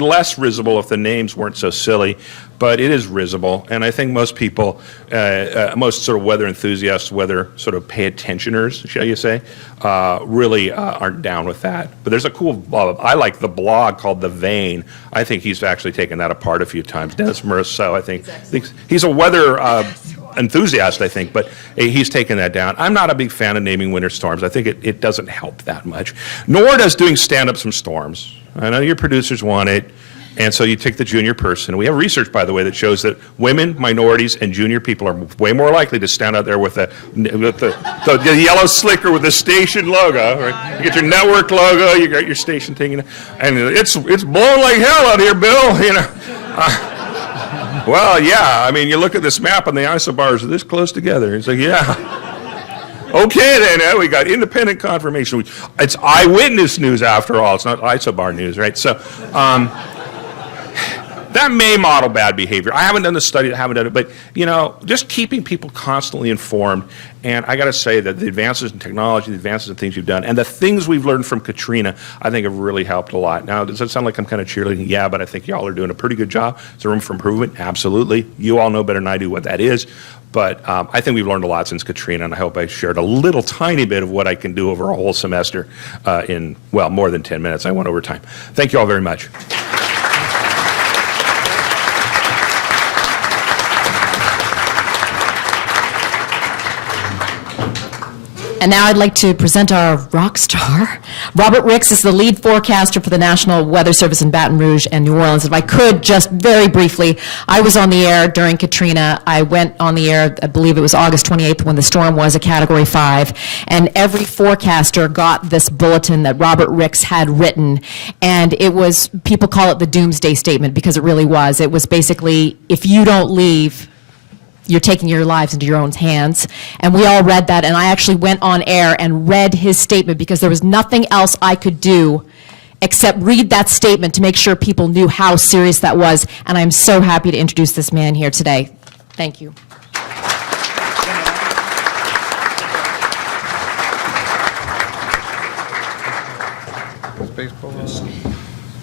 less risible if the names weren't so silly. But it is risible, and I think most people, most sort of weather enthusiasts, weather sort of pay attentioners, shall you say, really aren't down with that. But there's a cool, I like the blog called The Vane. I think he's actually taken that apart a few times. Dennis Mercalli, I think he's a weather enthusiast, I think, but he's taken that down. I'm not a big fan of naming winter storms. I think it doesn't help that much. Nor does doing stand-up some storms. I know your producers want it. And so you take the junior person. We have research, by the way, that shows that women, minorities, and junior people are way more likely to stand out there with the yellow slicker with the station logo. Right? You get your network logo, you got your station thing, and it's blowing like hell out here, Bill. Well, yeah. I mean, you look at this map, and the isobars are this close together. It's like, yeah. Okay, then, we got independent confirmation. It's eyewitness news, after all. It's not isobar news, right? So. That may model bad behavior. I haven't done the study, I haven't done it, but, just keeping people constantly informed. And I got to say that the advances in technology, the advances in things you've done, and the things we've learned from Katrina, I think have really helped a lot. Now, does it sound like I'm kind of cheerleading? Yeah, but I think y'all are doing a pretty good job. Is there room for improvement? Absolutely. You all know better than I do what that is. But I think we've learned a lot since Katrina, and I hope I shared a little tiny bit of what I can do over a whole semester in, well, more than 10 minutes. I went over time. Thank you all very much. And now I'd like to present our rock star. Robert Ricks is the lead forecaster for the National Weather Service in Baton Rouge and New Orleans. If I could, just very briefly, I was on the air during Katrina. I went on the air, I believe it was August 28th, when the storm was a Category 5. And every forecaster got this bulletin that Robert Ricks had written. And it was, people call it the Doomsday Statement, because it really was. It was basically, if you don't leave, you're taking your lives into your own hands. And we all read that, and I actually went on air and read his statement because there was nothing else I could do except read that statement to make sure people knew how serious that was. And I'm so happy to introduce this man here today. Thank you. Baseball.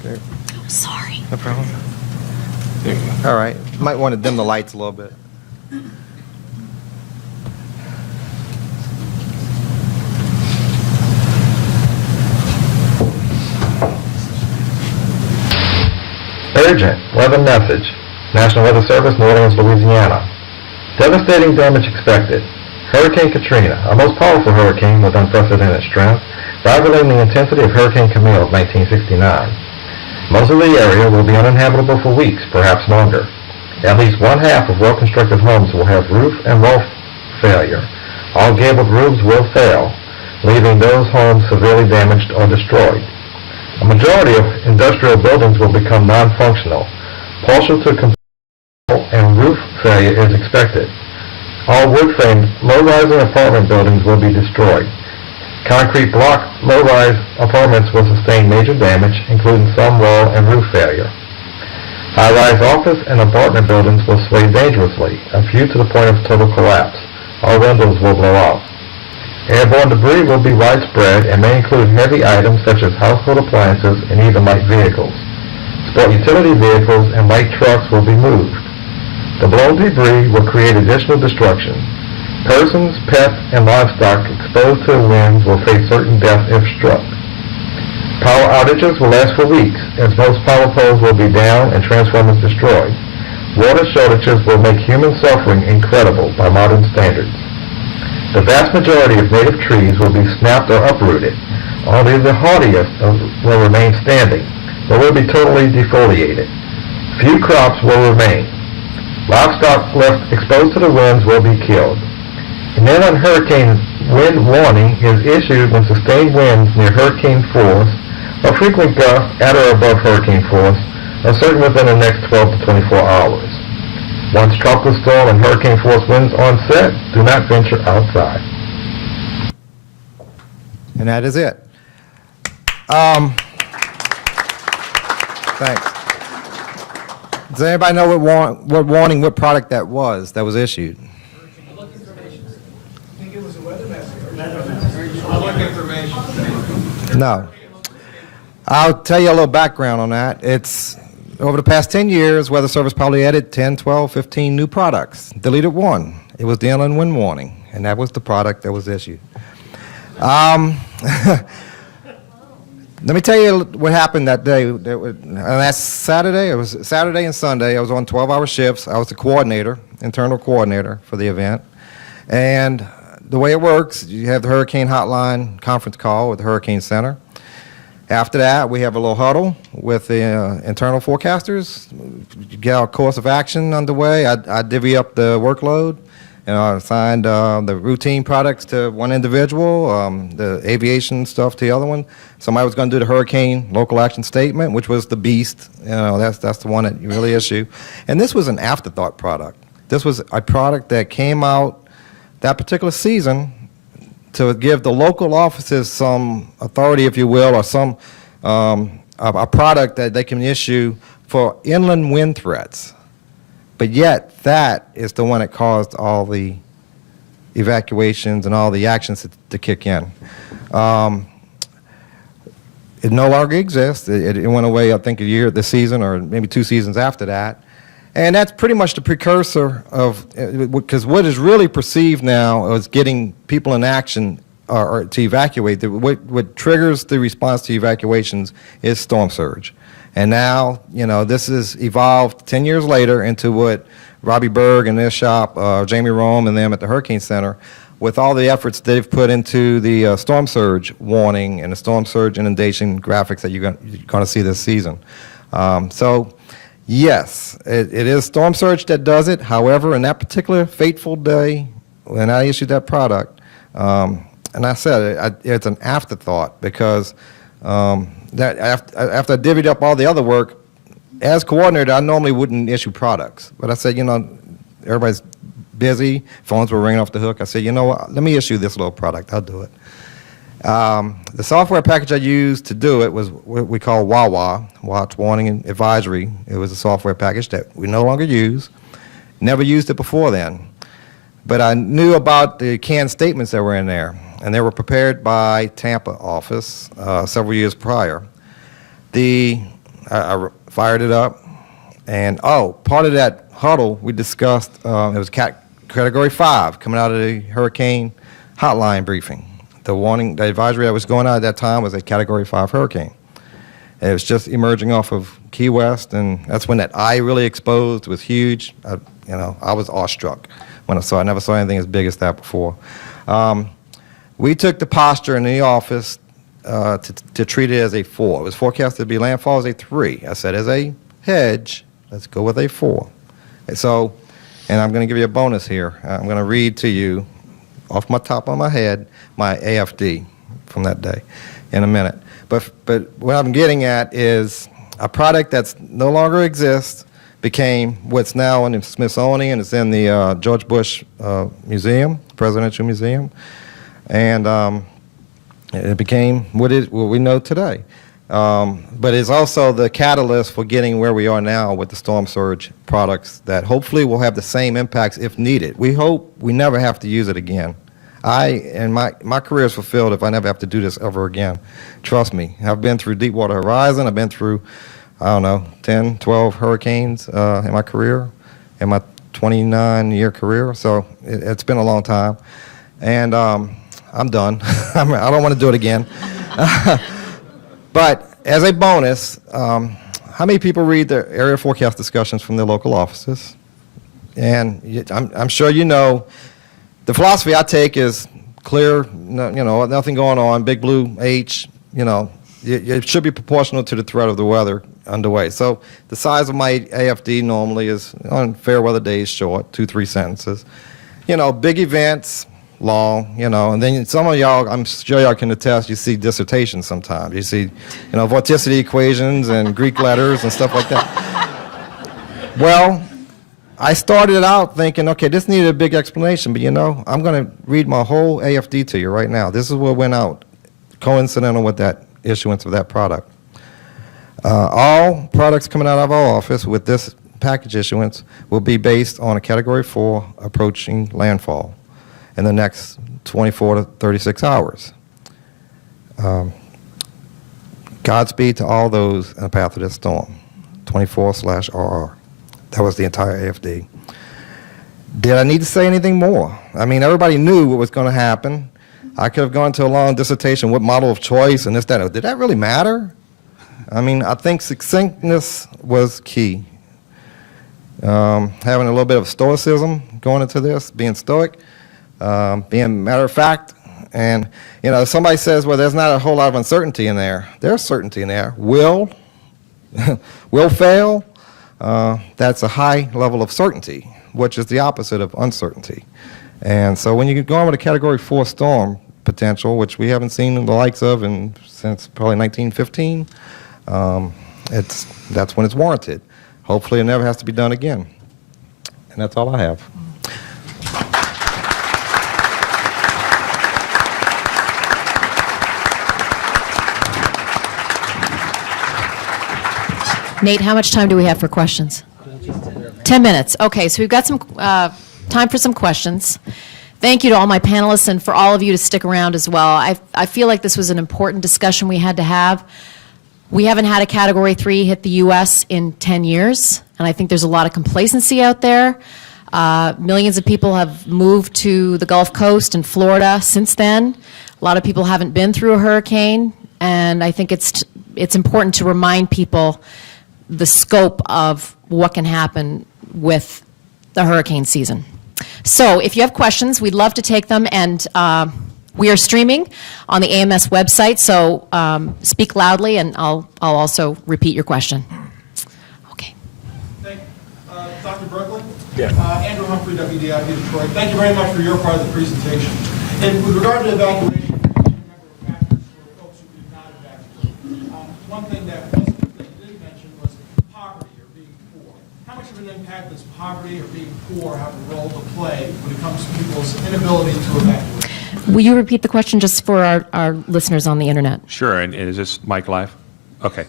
Okay. Sorry. No problem. All right. Might want to dim the lights a little bit. Urgent weather message. National Weather Service, New Orleans, Louisiana. Devastating damage expected. Hurricane Katrina, a most powerful hurricane with unprecedented strength, rivaling the intensity of Hurricane Camille of 1969. Most of the area will be uninhabitable for weeks, perhaps longer. At least one half of well-constructed homes will have roof and wall failure. All gabled roofs will fail, leaving those homes severely damaged or destroyed. A majority of industrial buildings will become non-functional. Partial to complete and roof failure is expected. All wood-framed, low-rising apartment buildings will be destroyed. Concrete block low-rise apartments will sustain major damage, including some wall and roof failure. High-rise office and apartment buildings will sway dangerously, a few to the point of total collapse. All windows will blow out. Airborne debris will be widespread and may include heavy items such as household appliances and even light vehicles. Sport utility vehicles and light trucks will be moved. The blown debris will create additional destruction. Persons, pets, and livestock exposed to the winds will face certain death if struck. Power outages will last for weeks, as most power poles will be down and transformers destroyed. Water shortages will make human suffering incredible by modern standards. The vast majority of native trees will be snapped or uprooted. Only the hardiest will remain standing, but will be totally defoliated. Few crops will remain. Livestock left exposed to the winds will be killed. An inland hurricane wind warning is issued when sustained winds near hurricane force or frequent gusts at or above hurricane force are certain within the next 12 to 24 hours. Once tropical storm and hurricane force winds onset, do not venture outside. And that is it. Thanks. Does anybody know what warning, what product that was issued? No. I'll tell you a little background on that. It's over the past 10 years, Weather Service probably added 10, 12, 15 new products. Deleted one. It was the inland wind warning, and that was the product that was issued. Let me tell you what happened that day. Last Saturday, it was Saturday and Sunday. I was on 12-hour shifts. I was the coordinator, internal coordinator for the event. And the way it works, you have the Hurricane Hotline conference call with the Hurricane Center. After that, we have a little huddle with the internal forecasters, get our course of action underway. I divvy up the workload, and I assigned the routine products to one individual, the aviation stuff to the other one. Somebody was going to do the hurricane local action statement, which was the beast. You know, that's the one that you really issue. And this was an afterthought product. This was a product that came out that particular season to give the local offices some authority, if you will, or some a product that they can issue for inland wind threats. But yet, that is the one that caused all the evacuations and all the actions to kick in. It no longer exists. It went away, I think, this season, or maybe 2 seasons after that. And that's pretty much the precursor of, because what is really perceived now is getting people in action or to evacuate. What triggers the response to evacuations is storm surge. And now, you know, this has evolved 10 years later into what Robbie Berg and their shop, Jamie Rome and them at the Hurricane Center, with all the efforts they've put into the storm surge warning and the storm surge inundation graphics that you're going to see this season. So, yes, it is storm surge that does it. However, in that particular fateful day when I issued that product, and I said it's an afterthought because that after I divvied up all the other work, as coordinator, I normally wouldn't issue products. But I said, you know, everybody's busy. Phones were ringing off the hook. I said, you know what, let me issue this little product. I'll do it. The software package I used to do it was what we call WAWA, Watch Warning and Advisory. It was a software package that we no longer use. Never used it before then. But I knew about the canned statements that were in there, and they were prepared by Tampa office several years prior. I fired it up, and part of that huddle we discussed, it was Category 5 coming out of the hurricane hotline briefing. The advisory that was going out at that time was a Category 5 hurricane. And it was just emerging off of Key West, and that's when that eye really exposed. It was huge. I was awestruck when I saw it. I never saw anything as big as that before. We took the posture in the office to treat it as a 4. It was forecasted to be landfall as a 3. I said, as a hedge, let's go with a 4. And I'm going to give you a bonus here. I'm going to read to you off my top of my head my AFD from that day in a minute. But what I'm getting at is a product that's no longer exists became what's now in the Smithsonian. It's in the George Bush Museum, Presidential Museum, and it became what we know today. But it's also the catalyst for getting where we are now with the storm surge products that hopefully will have the same impacts if needed. We hope we never have to use it again. My career is fulfilled if I never have to do this ever again. Trust me. I've been through Deepwater Horizon. I've been through, 10, 12 hurricanes in my career, in my 29-year career. So it's been a long time. And I'm done. I don't want to do it again. But as a bonus, how many people read the area forecast discussions from their local offices? And I'm sure you know, the philosophy I take is clear, nothing going on, big blue H, it should be proportional to the threat of the weather underway. So the size of my AFD normally is, on fair weather days, short, 2-3 sentences. Big events, long, and then some of y'all, I'm sure y'all can attest, you see dissertations sometimes. You see, vorticity equations and Greek letters and stuff like that. Well, I started out thinking, okay, this needed a big explanation, but I'm going to read my whole AFD to you right now. This is what went out, coincidental with that issuance of that product. All products coming out of our office with this package issuance will be based on a Category 4 approaching landfall in the next 24 to 36 hours. Godspeed to all those in the path of this storm, 24/RR. That was the entire AFD. Did I need to say anything more? Everybody knew what was going to happen. I could have gone to a long dissertation, what model of choice and this, that. Did that really matter? I think succinctness was key. Having a little bit of stoicism going into this, being stoic, being matter of fact. And, somebody says, well, there's not a whole lot of uncertainty in there. There's certainty in there. Will fail. That's a high level of certainty, which is the opposite of uncertainty. And so when you go on with a Category 4 storm potential, which we haven't seen the likes of since probably 1915, that's when it's warranted. Hopefully it never has to be done again. And that's all I have. Nate, how much time do we have for questions? 10 minutes. Okay, so we've got some time for some questions. Thank you to all my panelists and for all of you to stick around as well. I feel like this was an important discussion we had to have. We haven't had a Category 3 hit the U.S. in 10 years, and I think there's a lot of complacency out there. Millions of people have moved to the Gulf Coast and Florida since then. A lot of people haven't been through a hurricane, and I think it's important to remind people the scope of what can happen with the hurricane season. So if you have questions, we'd love to take them, and we are streaming on the AMS website, so speak loudly, and I'll also repeat your question. Okay. Thank you. Dr. Brooklyn? Yeah. Andrew Humphrey, WDIP Detroit. Thank you very much for your part of the presentation. And with regard to evacuation, one thing that you did mention was poverty or being poor. How much of an impact does poverty or being poor have a role to play when it comes to people's inability to evacuate? Will you repeat the question just for our listeners on the internet? Sure, and is this mic live? Okay.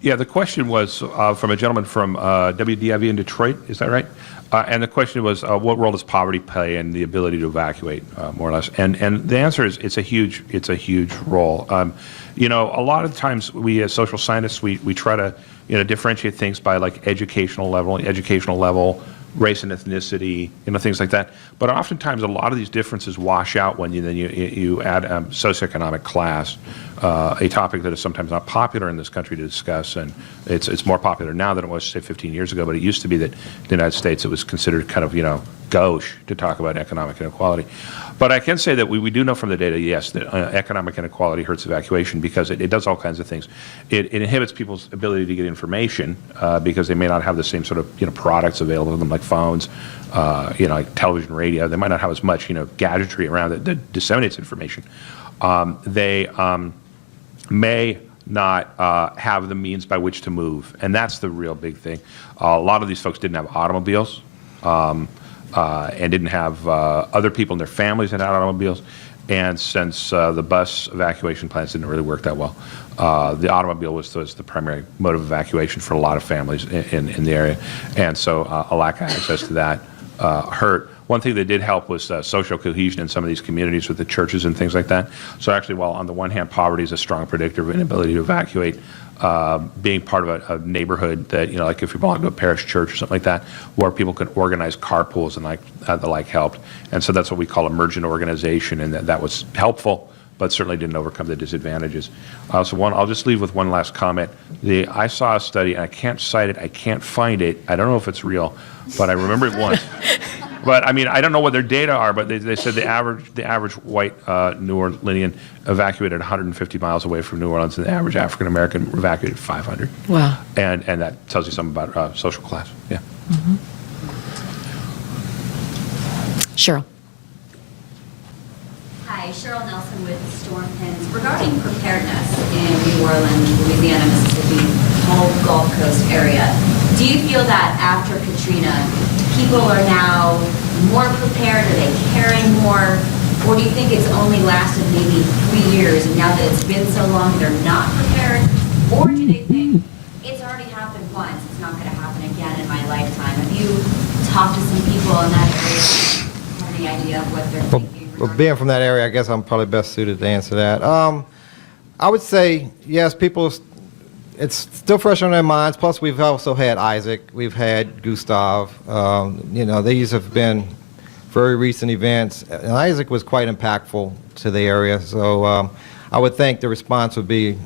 Yeah, the question was from a gentleman from WDIV in Detroit, is that right? And the question was, what role does poverty play in the ability to evacuate, more or less? And the answer is, it's a huge role. You know, a lot of times we as social scientists, we try to, you know, differentiate things by like educational level, race and ethnicity, you know, things like that. But oftentimes, a lot of these differences wash out when you add socioeconomic class, a topic that is sometimes not popular in this country to discuss, and it's more popular now than it was, say, 15 years ago. But it used to be that in the United States it was considered kind of, you know, gauche to talk about economic inequality. But I can say that we do know from the data, yes, that economic inequality hurts evacuation because it does all kinds of things. It inhibits people's ability to get information because they may not have the same sort of, you know, products available to them like phones, you know, like television, radio. They might not have as much, you know, gadgetry around that disseminates information. They may not have the means by which to move, and that's the real big thing. A lot of these folks didn't have automobiles. And didn't have other people in their families that had automobiles. And since the bus evacuation plans didn't really work that well, the automobile was the primary mode of evacuation for a lot of families in the area. And so a lack of access to that hurt. One thing that did help was social cohesion in some of these communities with the churches and things like that. So actually, while on the one hand, poverty is a strong predictor of inability to evacuate, being part of a neighborhood that, you know, like if you belong to a parish church or something like that, where people can organize carpools and the like helped. And so that's what we call emergent organization, and that was helpful, but certainly didn't overcome the disadvantages. So I'll just leave with one last comment. I saw a study, and I can't cite it, I can't find it, I don't know if it's real, but I remember it once. But I mean, I don't know what their data are, but they said the average white New Orleanian evacuated 150 miles away from New Orleans, and the average African American evacuated 500. Wow. And that tells you something about social class. Yeah. Mm-hmm. Cheryl. Hi, Cheryl Nelson with Storm Pins. Regarding preparedness in New Orleans, Louisiana, Mississippi, whole Gulf Coast area, do you feel that after Katrina, people are now more prepared? Are they caring more? Or do you think it's only lasted maybe 3 years, and now that it's been so long, they're not prepared? Or do they think it's already happened once, it's not going to happen again in my lifetime? Have you talked to some people in that area? Have any idea of what they're thinking? Well, being from that area, I guess I'm probably best suited to answer that. I would say, yes, people, it's still fresh on their minds. Plus, we've also had Isaac. We've had Gustav. You know, these have been very recent events. And Isaac was quite impactful to the area. So I would think the response would be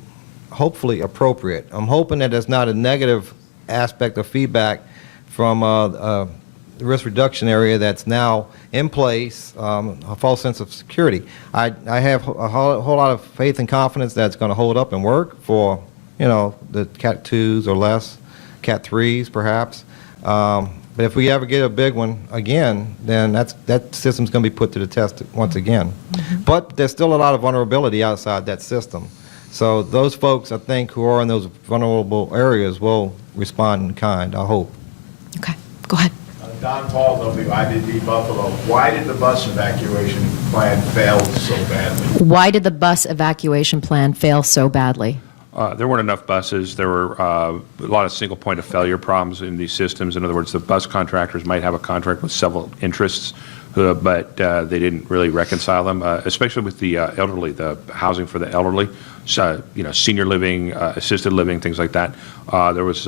hopefully appropriate. I'm hoping that there's not a negative aspect of feedback from the risk reduction area that's now in place, a false sense of security. I have a whole lot of faith and confidence that it's going to hold up and work for, you know, the Cat 2s or less, Cat 3s perhaps. But if we ever get a big one again, then that system's going to be put to the test once again. Mm-hmm. But there's still a lot of vulnerability outside that system. So those folks, I think, who are in those vulnerable areas will respond in kind, I hope. Okay, go ahead. Don Paul, WIDD Buffalo. Why did the bus evacuation plan fail so badly? Why did the bus evacuation plan fail so badly? There weren't enough buses. There were a lot of single point of failure problems in these systems. In other words, the bus contractors might have a contract with several interests, but they didn't really reconcile them, especially with the elderly, the housing for the elderly, so, you know, senior living, assisted living, things like that. There was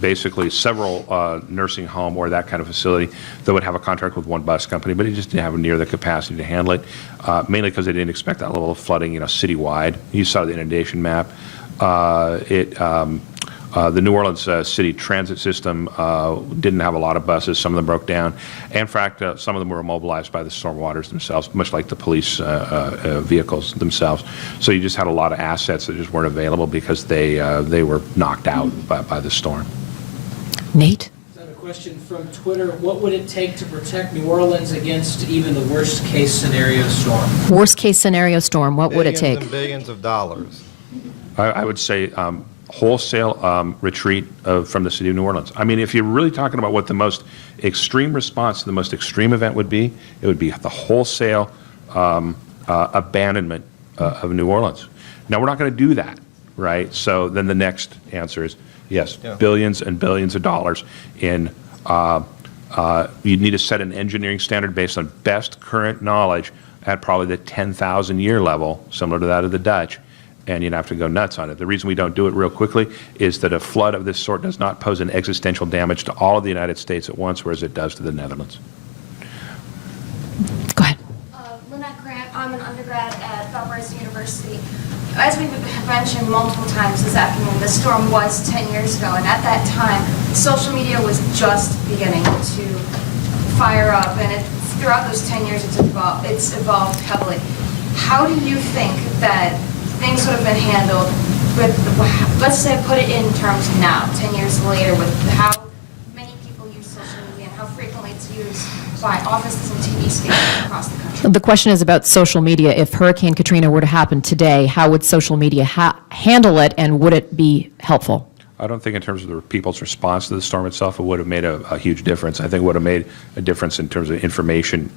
basically several nursing home or that kind of facility that would have a contract with one bus company, but it just didn't have near the capacity to handle it, mainly because they didn't expect that level of flooding, you know, citywide. You saw the inundation map. The New Orleans city transit system didn't have a lot of buses. Some of them broke down. In fact, some of them were immobilized by the storm waters themselves, much like the police vehicles themselves. So you just had a lot of assets that just weren't available because they were knocked out by the storm. Nate? I have a question from Twitter. What would it take to protect New Orleans against even the worst case scenario storm? Worst case scenario storm, what would it take? Billions and billions of dollars. I would say wholesale retreat from the city of New Orleans. I mean, if you're really talking about what the most extreme response to the most extreme event would be, it would be the wholesale abandonment of New Orleans. Now, we're not going to do that, right? So then the next answer is yes, billions and billions of dollars in you need to set an engineering standard based on best current knowledge at probably the 10,000 year level, similar to that of the Dutch, and you'd have to go nuts on it. The reason we don't do it real quickly is that a flood of this sort does not pose an existential damage to all of the United States at once, whereas it does to the Netherlands. Go ahead. Lynette Grant, I'm an undergrad at Bartesaghi University. As we have mentioned multiple times this afternoon, the storm was 10 years ago, and at that time, social media was just beginning to fire up, and throughout those 10 years, it's evolved heavily. How do you think that things would have been handled with, let's say, put it in terms now, 10 years later, with how many people use social media and how frequently it's used by offices and TV stations across the country? The question is about social media. If Hurricane Katrina were to happen today, how would social media handle it, and would it be helpful? I don't think in terms of the people's response to the storm itself, it would have made a huge difference. I think it would have made a difference in terms of information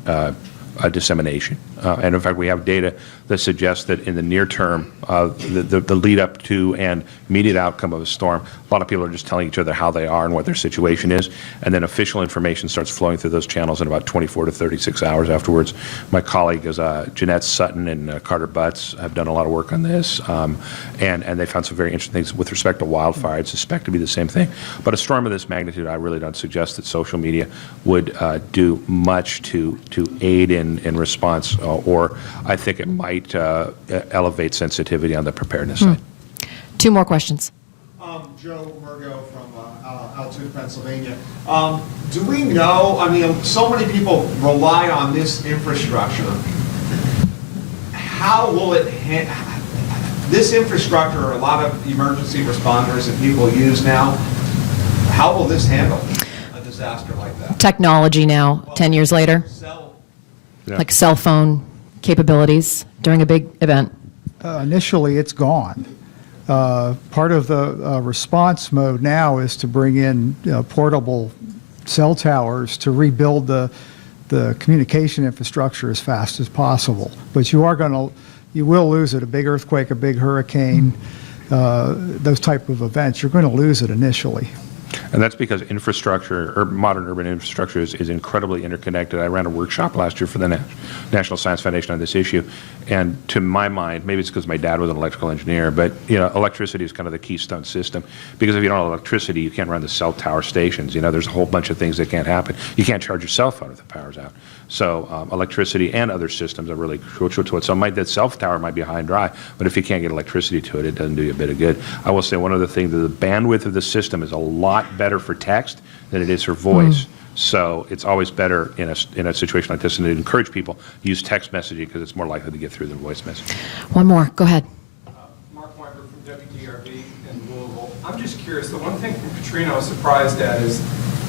dissemination. And in fact, we have data that suggests that in the near term, the lead up to and immediate outcome of a storm, a lot of people are just telling each other how they are and what their situation is. And then official information starts flowing through those channels in about 24 to 36 hours afterwards. My colleagues, Jeanette Sutton and Carter Butts, have done a lot of work on this. And they found some very interesting things with respect to wildfire. I'd suspect to be the same thing. But a storm of this magnitude, I really don't suggest that social media would do much to aid in response, or I think it might elevate sensitivity on the preparedness side. Two more questions. Joe Murgo from Altoona, Pennsylvania. Do we know, I mean, so many people rely on this infrastructure. How will it, this infrastructure, a lot of emergency responders and people use now, how will this handle a disaster like that? Technology now, 10 years later, like cell phone capabilities during a big event. Initially, it's gone. Part of the response mode now is to bring in portable cell towers to rebuild the communication infrastructure as fast as possible. But you will lose it. A big earthquake, a big hurricane, those type of events, you're going to lose it initially. And that's because infrastructure, or modern urban infrastructure, is incredibly interconnected. I ran a workshop last year for the National Science Foundation on this issue, and to my mind, maybe it's because my dad was an electrical engineer, but electricity is kind of the keystone system, because if you don't have electricity, you can't run the cell tower stations. There's a whole bunch of things that can't happen. You can't charge your cell phone if the power's out. So electricity and other systems are really crucial to it. So that cell tower might be high and dry, but if you can't get electricity to it, it doesn't do you a bit of good. I will say one other thing, that the bandwidth of the system is a lot better for text than it is for voice. So it's always better in a situation like this, and to encourage people use text messaging because it's more likely to get through than voice messaging. One more. Go ahead. Mark Weinberg from WDRB in Louisville. I'm just curious, the one thing from Katrina I was surprised at is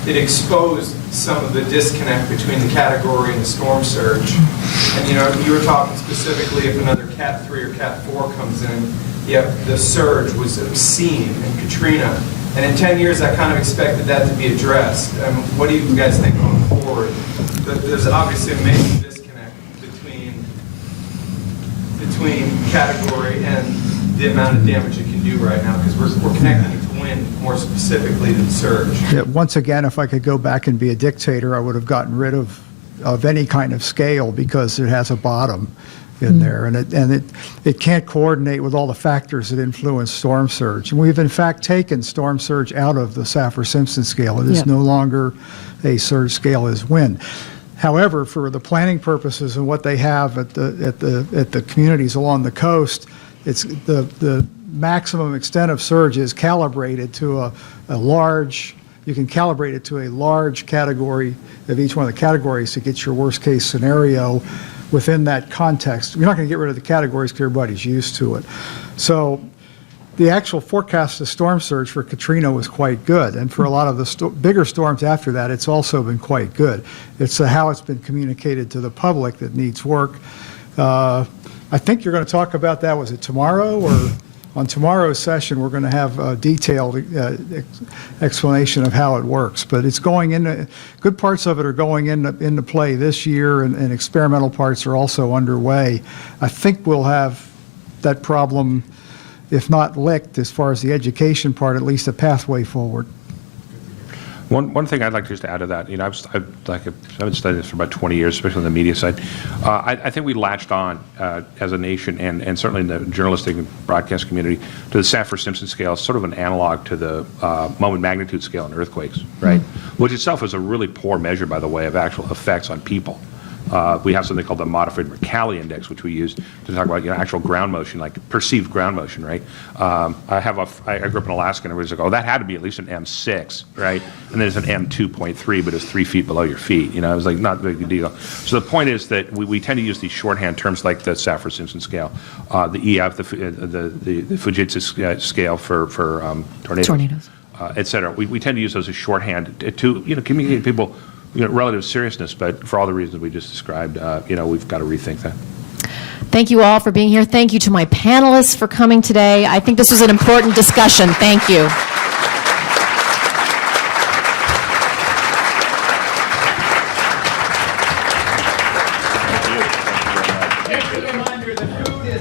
it exposed some of the disconnect between the category and the storm surge. And you were talking specifically if another Cat 3 or Cat 4 comes in, the surge was obscene in Katrina. And in 10 years, I kind of expected that to be addressed. What do you guys think going forward? There's obviously a major disconnect between category and the amount of damage it can do right now, because we're connecting it to wind more specifically to the surge. Yeah, once again, if I could go back and be a dictator, I would have gotten rid of any kind of scale, because it has a bottom in there, and it can't coordinate with all the factors that influence storm surge. And we've in fact taken storm surge out of the Saffir-Simpson scale. It is no longer a surge scale as wind. However, for the planning purposes and what they have at the communities along the coast, it's the maximum extent of surge is calibrated to a large. You can calibrate it to a large category of each one of the categories to get your worst case scenario within that context. You're not going to get rid of the categories because everybody's used to it. So the actual forecast of storm surge for Katrina was quite good. And for a lot of the bigger storms after that, it's also been quite good. It's how it's been communicated to the public that needs work. I think you're going to talk about that, was it tomorrow? Or On tomorrow's session, we're going to have a detailed explanation of how it works. But it's going into, good parts of it are going into play this year, and experimental parts are also underway. I think we'll have that problem, if not licked, as far as the education part, at least a pathway forward. One thing I'd like just to add to that, I've been studying this for about 20 years, especially on the media side. I think we latched on as a nation, and certainly in the journalistic and broadcast community, to the Saffir-Simpson scale, sort of an analog to the moment magnitude scale in earthquakes, right? Which itself is a really poor measure, by the way, of actual effects on people. We have something called the modified Mercalli index, which we use to talk about actual ground motion, like perceived ground motion, right? I grew up in Alaska, and everybody's like, oh, that had to be at least an M6, right? And then it's an M2.3, but it's 3 feet below your feet. It was like not a big deal. So the point is that we tend to use these shorthand terms like the Saffir-Simpson scale, the EF, the Fujitsu scale for tornadoes. Et cetera. We tend to use those as shorthand to communicate to people relative seriousness, but for all the reasons we just described, we've got to rethink that. Thank you all for being here. Thank you to my panelists for coming today. I think this was an important discussion. Thank you.